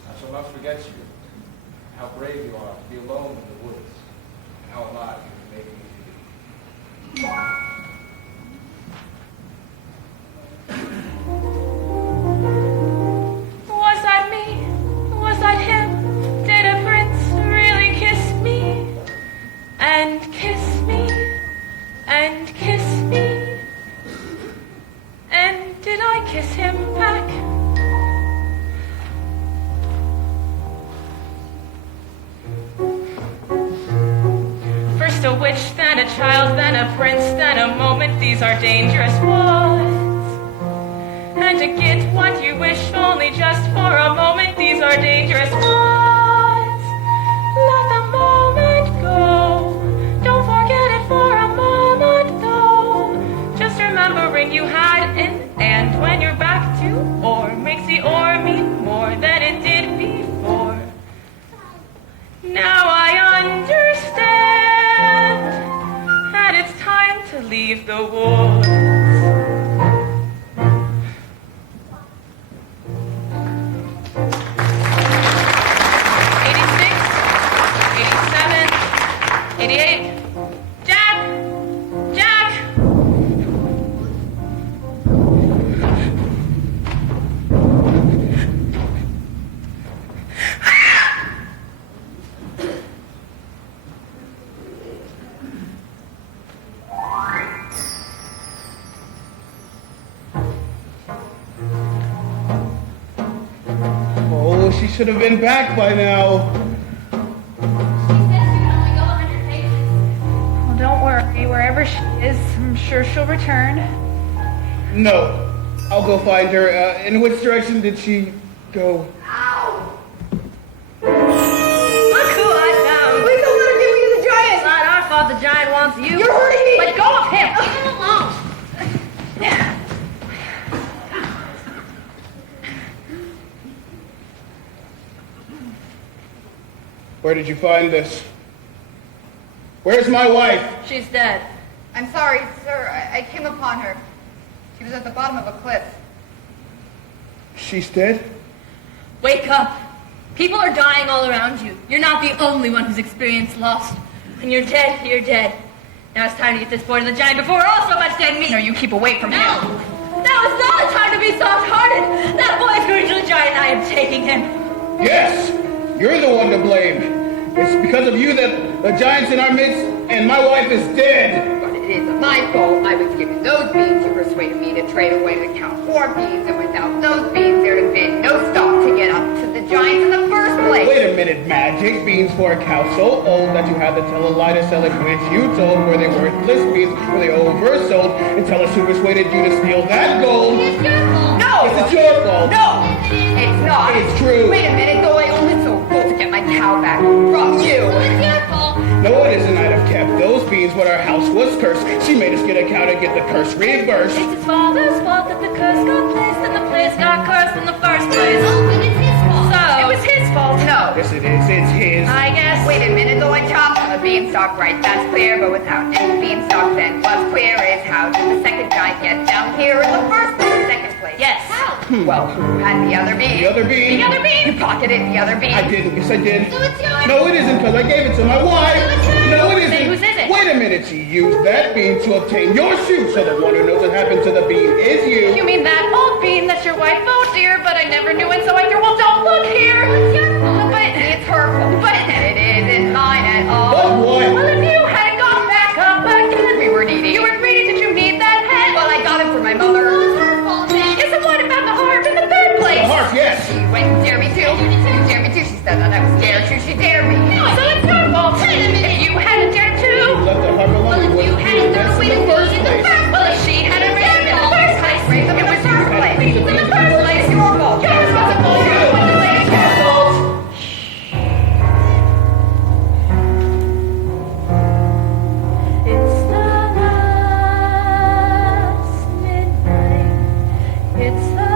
I shall not forget you. How brave you are to be alone in the woods. And how alive you have made me feel. Was that me? Was that him? Did a prince really kiss me? And kiss me? And kiss me? And did I kiss him back? First a witch, then a child, then a prince, then a moment. These are dangerous woods. And to get what you wish only just for a moment. These are dangerous woods. Let the moment go. Don't forget it for a moment, though. Just remembering you had an and when you're back to or makes the or mean more than it did before. Now I understand that it's time to leave the woods. should have been back by now. Well, don't worry. Wherever she is, I'm sure she'll return. No. I'll go find her. In which direction did she go? Look who I found. Please don't let her give me to the giant. It's not our fault the giant wants you. You're hurting me. Let go of him! Leave him alone. Where did you find this? Where's my wife? She's dead. I'm sorry, sir. I came upon her. She was at the bottom of a cliff. She's dead? Wake up. People are dying all around you. You're not the only one who's experienced loss. When you're dead, you're dead. Now it's time to get this boy to the giant before we're all so much dead meat. No, you keep away from him. Now is not a time to be soft-hearted. That boy is going to the giant. I am taking him. Yes! You're the one to blame. It's because of you that the giant's in our midst and my wife is dead. But it isn't my fault. I was given those beans. You persuaded me to trade away the cow for beans, and without those beans, there'd have been no stock to get up to the giants in the first place. Wait a minute, Magic. Beans for a cow so old that you had to tell a lie to sell it, which you told were they worthless beans, were they oversold, and tell us who persuaded you to steal that gold. It's your fault. No! It's your fault. No! It's not. It's true. Wait a minute, though. I only sold gold to get my cow back from you. So it's your fault. No, it isn't. I'd have kept those beans, but our house was cursed. She made us get a cow to get the curse reversed. It's his father's fault that the curse got placed and the place got cursed in the first place. Oh, but it's his fault. So, It was his fault. No. Yes, it is. It's his. I guess. Wait a minute, though. I chopped on the beanstalk, right? That's clear, but without any beanstalk, then what's clear is how did the second giant get down here in the first place? Second place. yes. Well, who had the other bean? The other bean. The other bean? You pocketed the other bean. I didn't. Yes, I did. So it's yours. No, it isn't, because I gave it to my wife. No, it isn't. Then whose is it? Wait a minute. She used that bean to obtain your shoe, so the one who knows what happened to the bean is you. You mean that old bean that's your wife? Oh dear, but I never knew it, so I threw. Well, don't look here. It's your fault. But It's her fault. But- and it isn't mine at all. But what? well, if you had gone back up again, We were needy. you were greedy. Did you need that head? Well, I got it for my mother. It's her fault, then. Yes, and what about the harp in the third The place? harp, yes. She went and dared me to. You dared me to. She said that I was dared to. She dared me. So it's your fault. If you hadn't dared to. Left the harp alone. Well, if you hadn't thrown away the gold in the first Well, if she hadn't raised it in the first place, Raise them it in was the your first fault. place. Raised it in the first place. It's your fault. You're responsible. You're the one to blame. It's your fault. It's the last midnight. It's the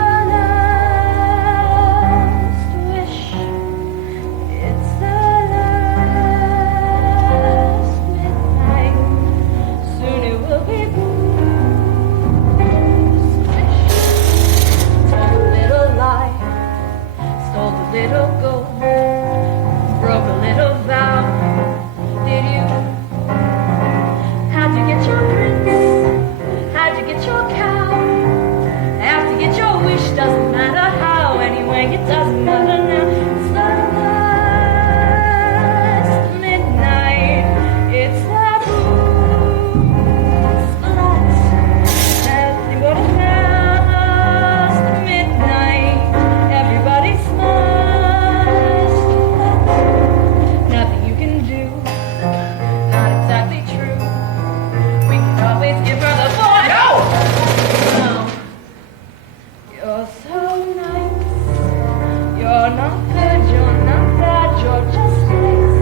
last wish. It's the last midnight. Soon it will be told a little lie, stole a little gold, broke a little vow. Did you? How'd you get your prince? How'd you get your cow? Have to get your wish, doesn't matter how. Anyway, it doesn't matter now. It's the last midnight. It's that blues splat. Nothing but a last midnight. Everybody smashed. Nothing you can do. Not exactly true. We can always give her the boy. No! No. You're so nice. You're not good. You're not bad. You're just nice.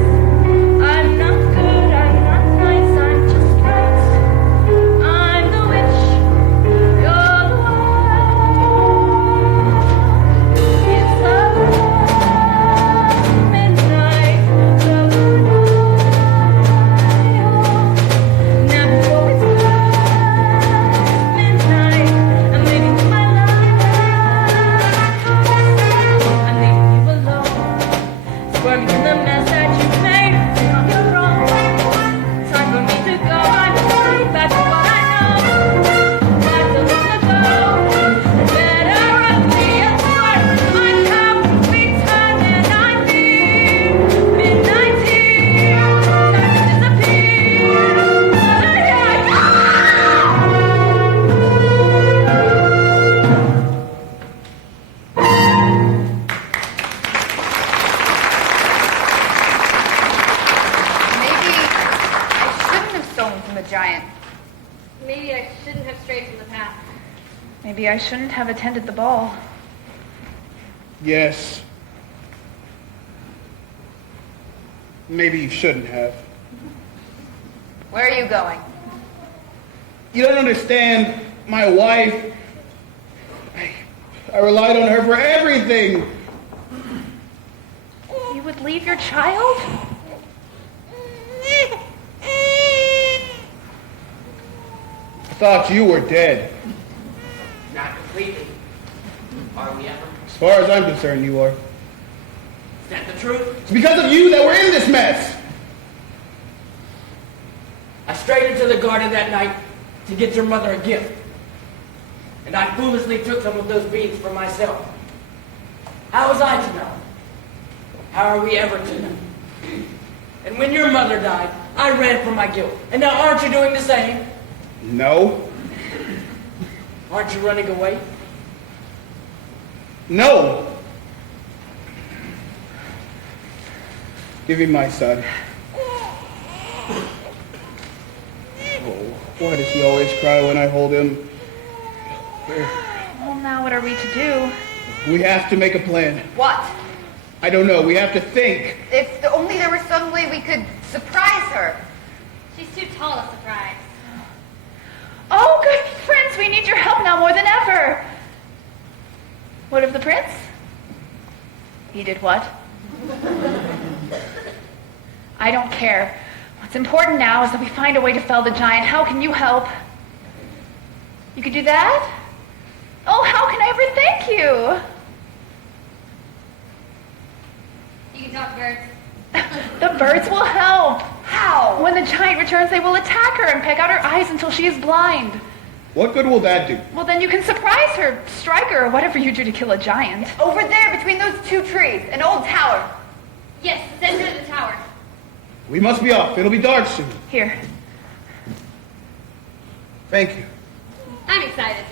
I'm not good. I'm not nice. I'm just right. I'm the witch. You're the wild. It's the last midnight. The now before it's past midnight, I'm living my life. Maybe I shouldn't have attended the ball. Yes. Maybe you shouldn't have. Where are you going? You don't understand. My wife. I relied on her for everything. You would leave your child? I thought you were dead. Not completely. Are we ever? As far as I'm concerned, you are. Is that the truth? It's because of you that we're in this mess. I strayed into the garden that night to get your mother a gift. And I foolishly took some of those beans for myself. How was I to know? How are we ever to know? And when your mother died, I ran from my guilt. And now aren't you doing the same? No. Aren't you running away? No. Give me my son. Oh, why does he always cry when I hold him? Well, now what are we to do? We have to make a plan. What? I don't know. We have to think. If only there was some way we could surprise her. She's too tall to surprise. Oh, good prince, we need your help now more than ever. What of the prince? He did what? I don't care. What's important now is that we find a way to fell the giant. How can you help? You could do that? Oh, how can I ever thank you? You can talk to birds. The birds will help. How? When the giant returns, they will attack her and peck out her eyes until she is blind. What good will that do? Well, then you can surprise her, strike her, or whatever you do to kill a giant. Over there, between those two trees, an old tower. Yes, the center of the tower. We must be off. It'll be dark soon. Here. Thank you. I'm excited.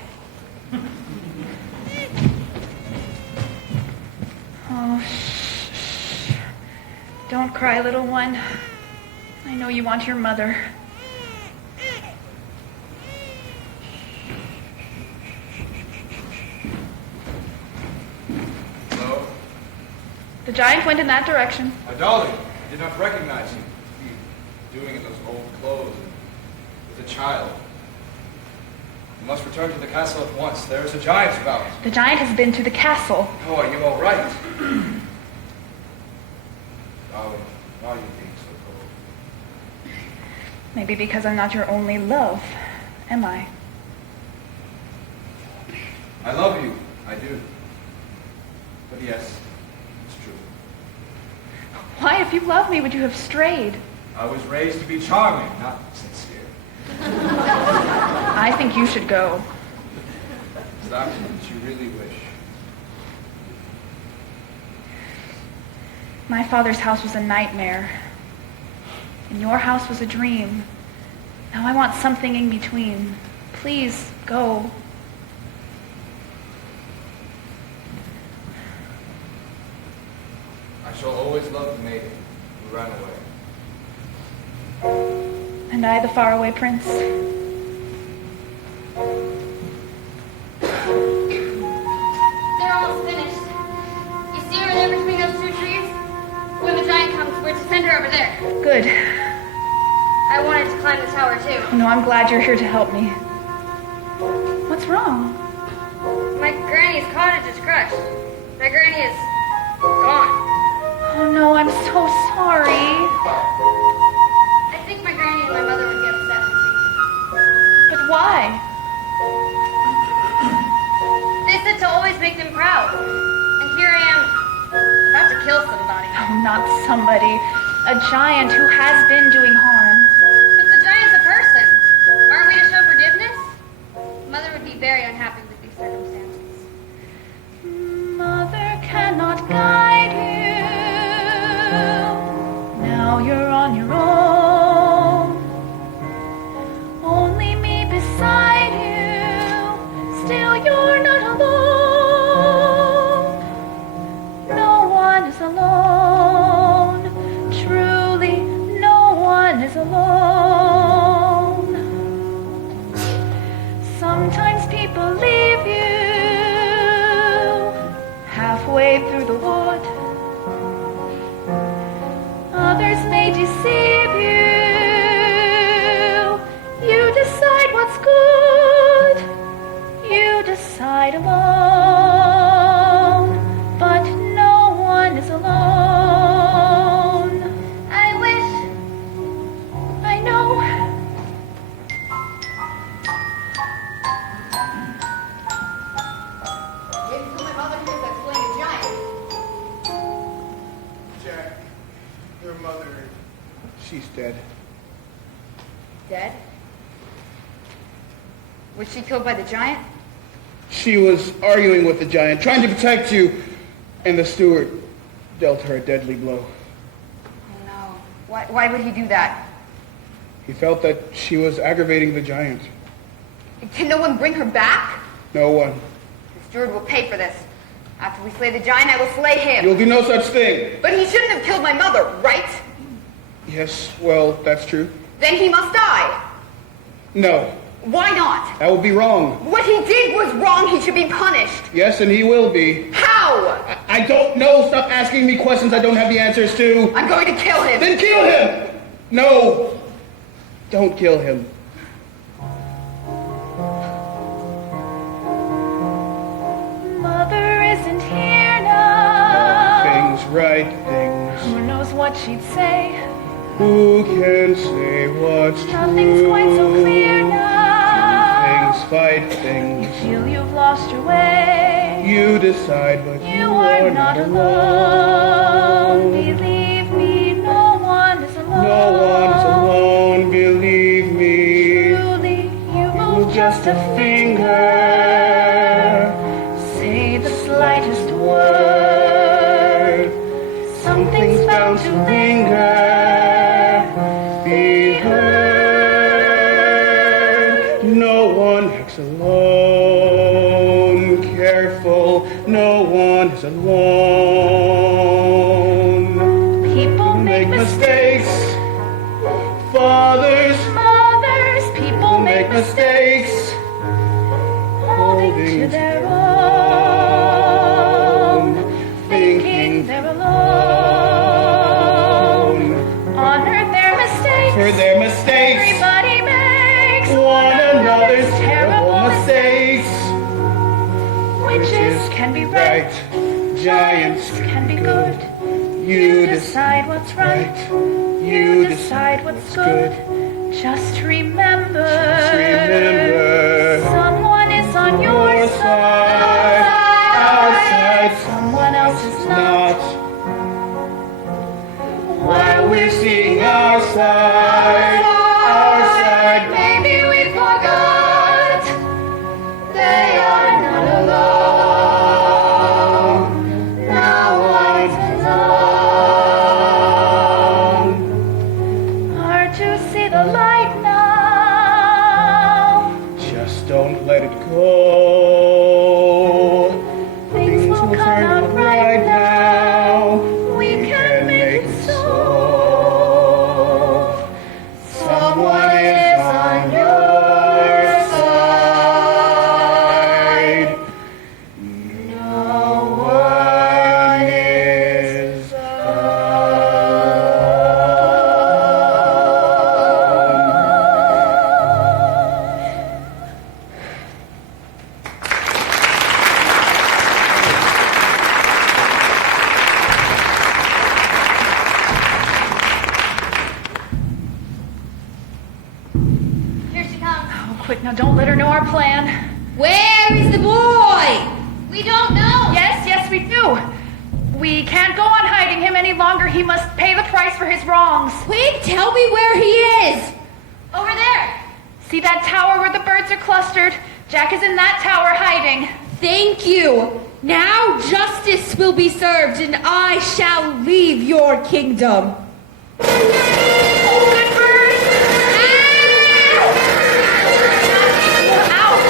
Oh, shh. Don't cry, little one. I know you want your mother. Hello? The giant went in that direction. My darling, I did not recognize you. What are you doing in those old clothes and with a child? You must return to the castle at once. There is a giant about. The giant has been to the castle. Oh, are you all right? Darling, why are you being so cold? Maybe because I'm not your only love, am I? I love you. I do. But yes, it's true. Why, if you loved me, would you have strayed? I was raised to be charming, not sincere. I think you should go. Is that what you really wish? My father's house was a nightmare, and your house was a dream. Now I want something in between. Please, go. I shall always love the maiden who ran away. And I, the faraway prince. They're almost finished. You see over there between those two trees? When the giant comes, we're to send her over there. Good. I wanted to climb the tower too. No, I'm glad you're here to help me. What's wrong? My granny's cottage is crushed. My granny is gone. Oh no, I'm so sorry. I think my granny and my mother would be upset with me. But why? They said to always make them proud. And here I am, about to kill somebody. Oh, not somebody. A giant who has been doing harm. But the giant's a person. Aren't we to show forgiveness? Mother would be very unhappy with these circumstances. Mother cannot guide you. Now you're on your own. Only me beside you. Still you're not alone. No one is alone. Truly, no one is father hears I've slain a giant. Jack, your mother, she's dead. Dead? Was she killed by the giant? She was arguing with the giant, trying to protect you, and the steward dealt her a deadly blow. Oh no. Why would he do that? He felt that she was aggravating the giant. Can no one bring her back? No one. The steward will pay for this. After we slay the giant, I will slay him. You'll do no such thing. But he shouldn't have killed my mother, right? Yes, well, that's true. Then he must die. No, Why not? that would be wrong. What he did was wrong. He should be punished. Yes, and he will be. How? I don't know. Stop asking me questions I don't have the answers to. I'm going to kill him. Then kill him! No, don't kill him. Mother isn't here now. Things, right things. Who knows what she'd say? Who can say what's Nothing's true? quite so clear now. Things fight things. Feel you've lost your way. You decide, but You are not alone. Believe me, no one is alone. no one's alone. Believe me. Truly, you move just a finger. Say the slightest word. Something's bound to linger. Be heard. No one acts alone. Careful, no one is alone. People make mistakes. Fathers Mothers, people make mistakes. holding to their own, thinking they're alone. Honor their mistakes. For their mistakes. Everybody makes One another's terrible mistakes. Witches can be right. Giants Can be good. You decide what's right. You decide what's good. Just remember. remember. Someone is on your side. Our side. Someone else is not. While we're seeing our side. Our side. Maybe we forgot. They are not alone. No one's alone. Hard to see the light now. Just don't let it go. Things will come out right now. We can make it so. Someone is on your side. No one is Here she comes. Oh, quick, now don't let her know our plan. Where is the boy? We don't know. Yes, we do. We can't go on hiding him any longer. He must pay the price for his wrongs. Quick, tell me where he is. Over there. See that tower where the birds are clustered? Jack is in that tower hiding. Thank you. Now justice will be served, and I shall leave your kingdom. Oh, good bird! Ouch!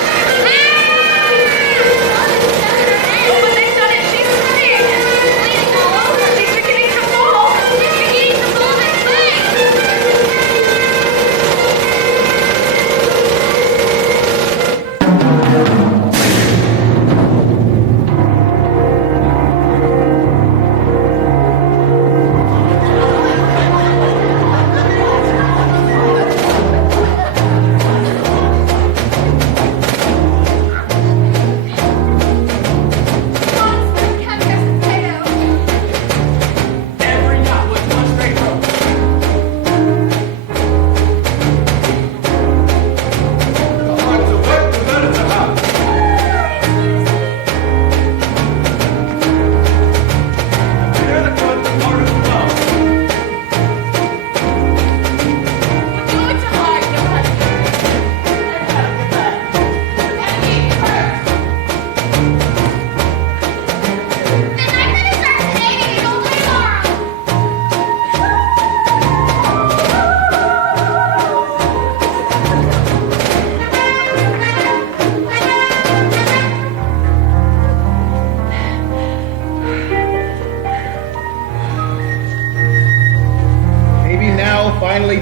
Oh, but they've done it. She's swimming. She's beginning to fall.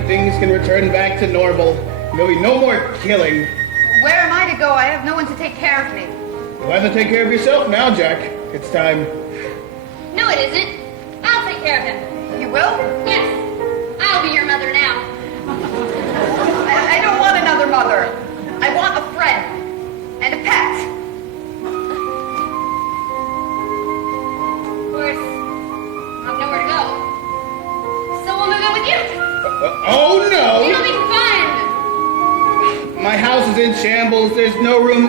things can return back to normal. There'll be no more killing. Where am I to go? I have no one to take care of me. You'll have to take care of yourself now, Jack. It's time. No, it isn't. I'll take care of him. You will? Yes. I'll be your mother now. I don't want another mother. I want a friend and a pet. Of course, I've nowhere to go. So we'll move in with you. Oh, no! It'll be fun. My house is in shambles. There's no room.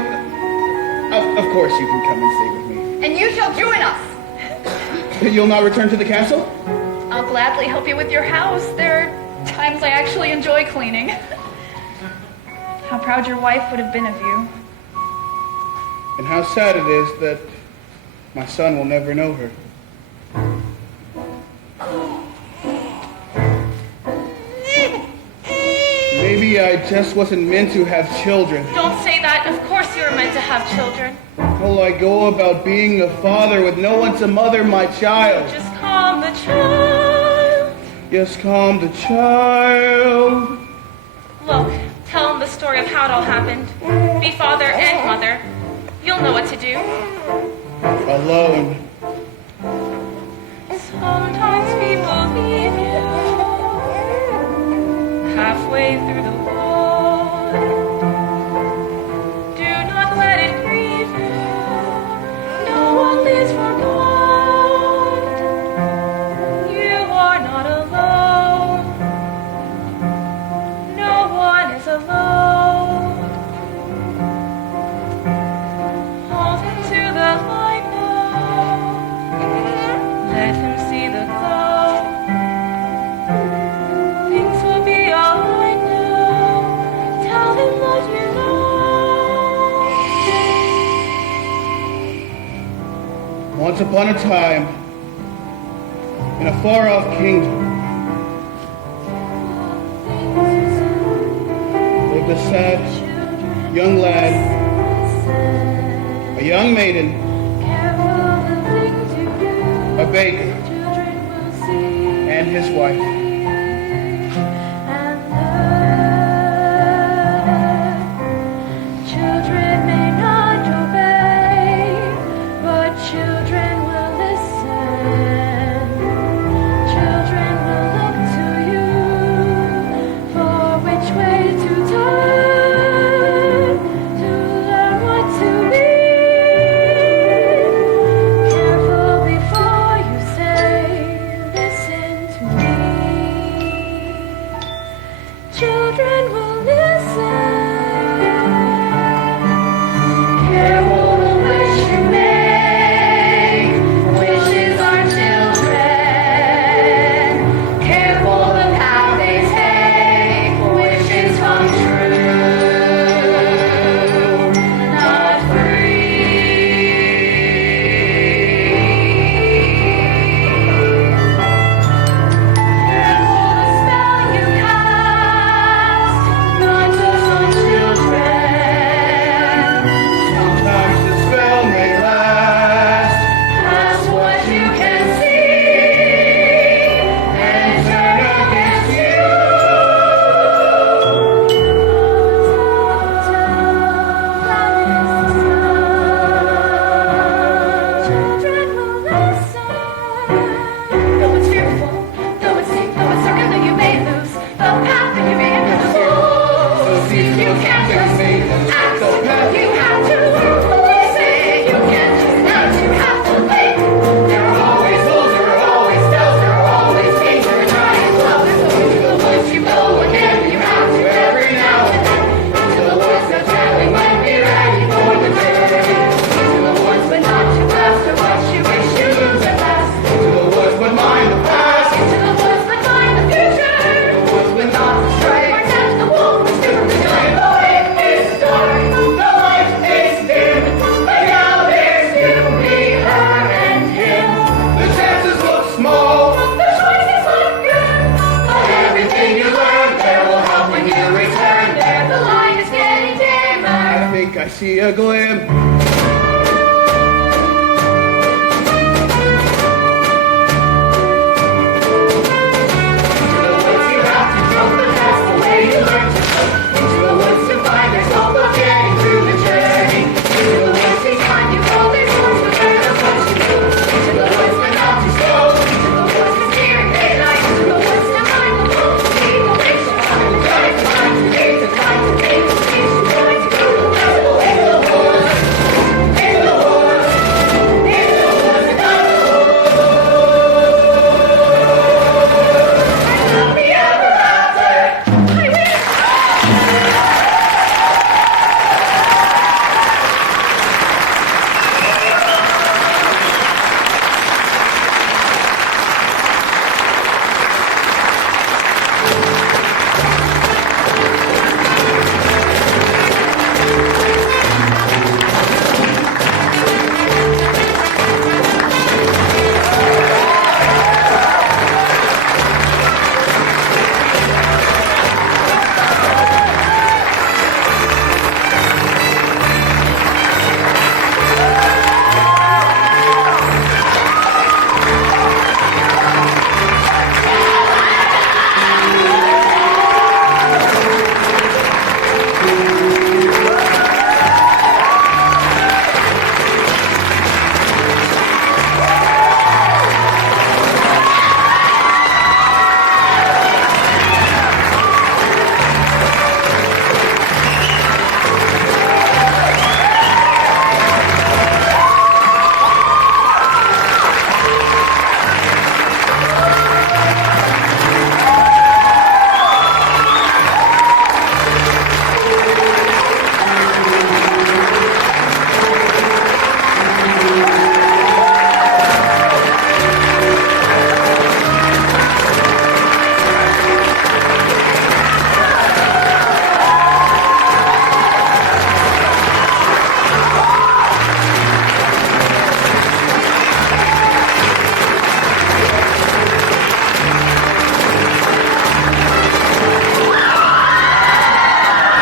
Of course you can come and stay with me. And you shall join us. You'll not return to the castle? I'll gladly help you with your house. There are times I actually enjoy cleaning. How proud your wife would have been of you. And how sad it is that my son will never know her. Maybe I just wasn't meant to have children. Don't say that. Of course you were meant to have children. How I go about being a father with no one to mother my child. Just calm the child. Yes, calm the child. Look, tell him the story of how it all happened. Be father and mother. You'll know what to do. Alone. Sometimes people leave you halfway through the war. Do not let it grieve you. No one lives for God. You are not alone. No one is alone. Hold him to the light now. Let him see the glow. Things will be alright now. Tell him what you know. Once upon a time, in a far-off kingdom, lived a sad young lad, a young maiden, a baker, and his wife.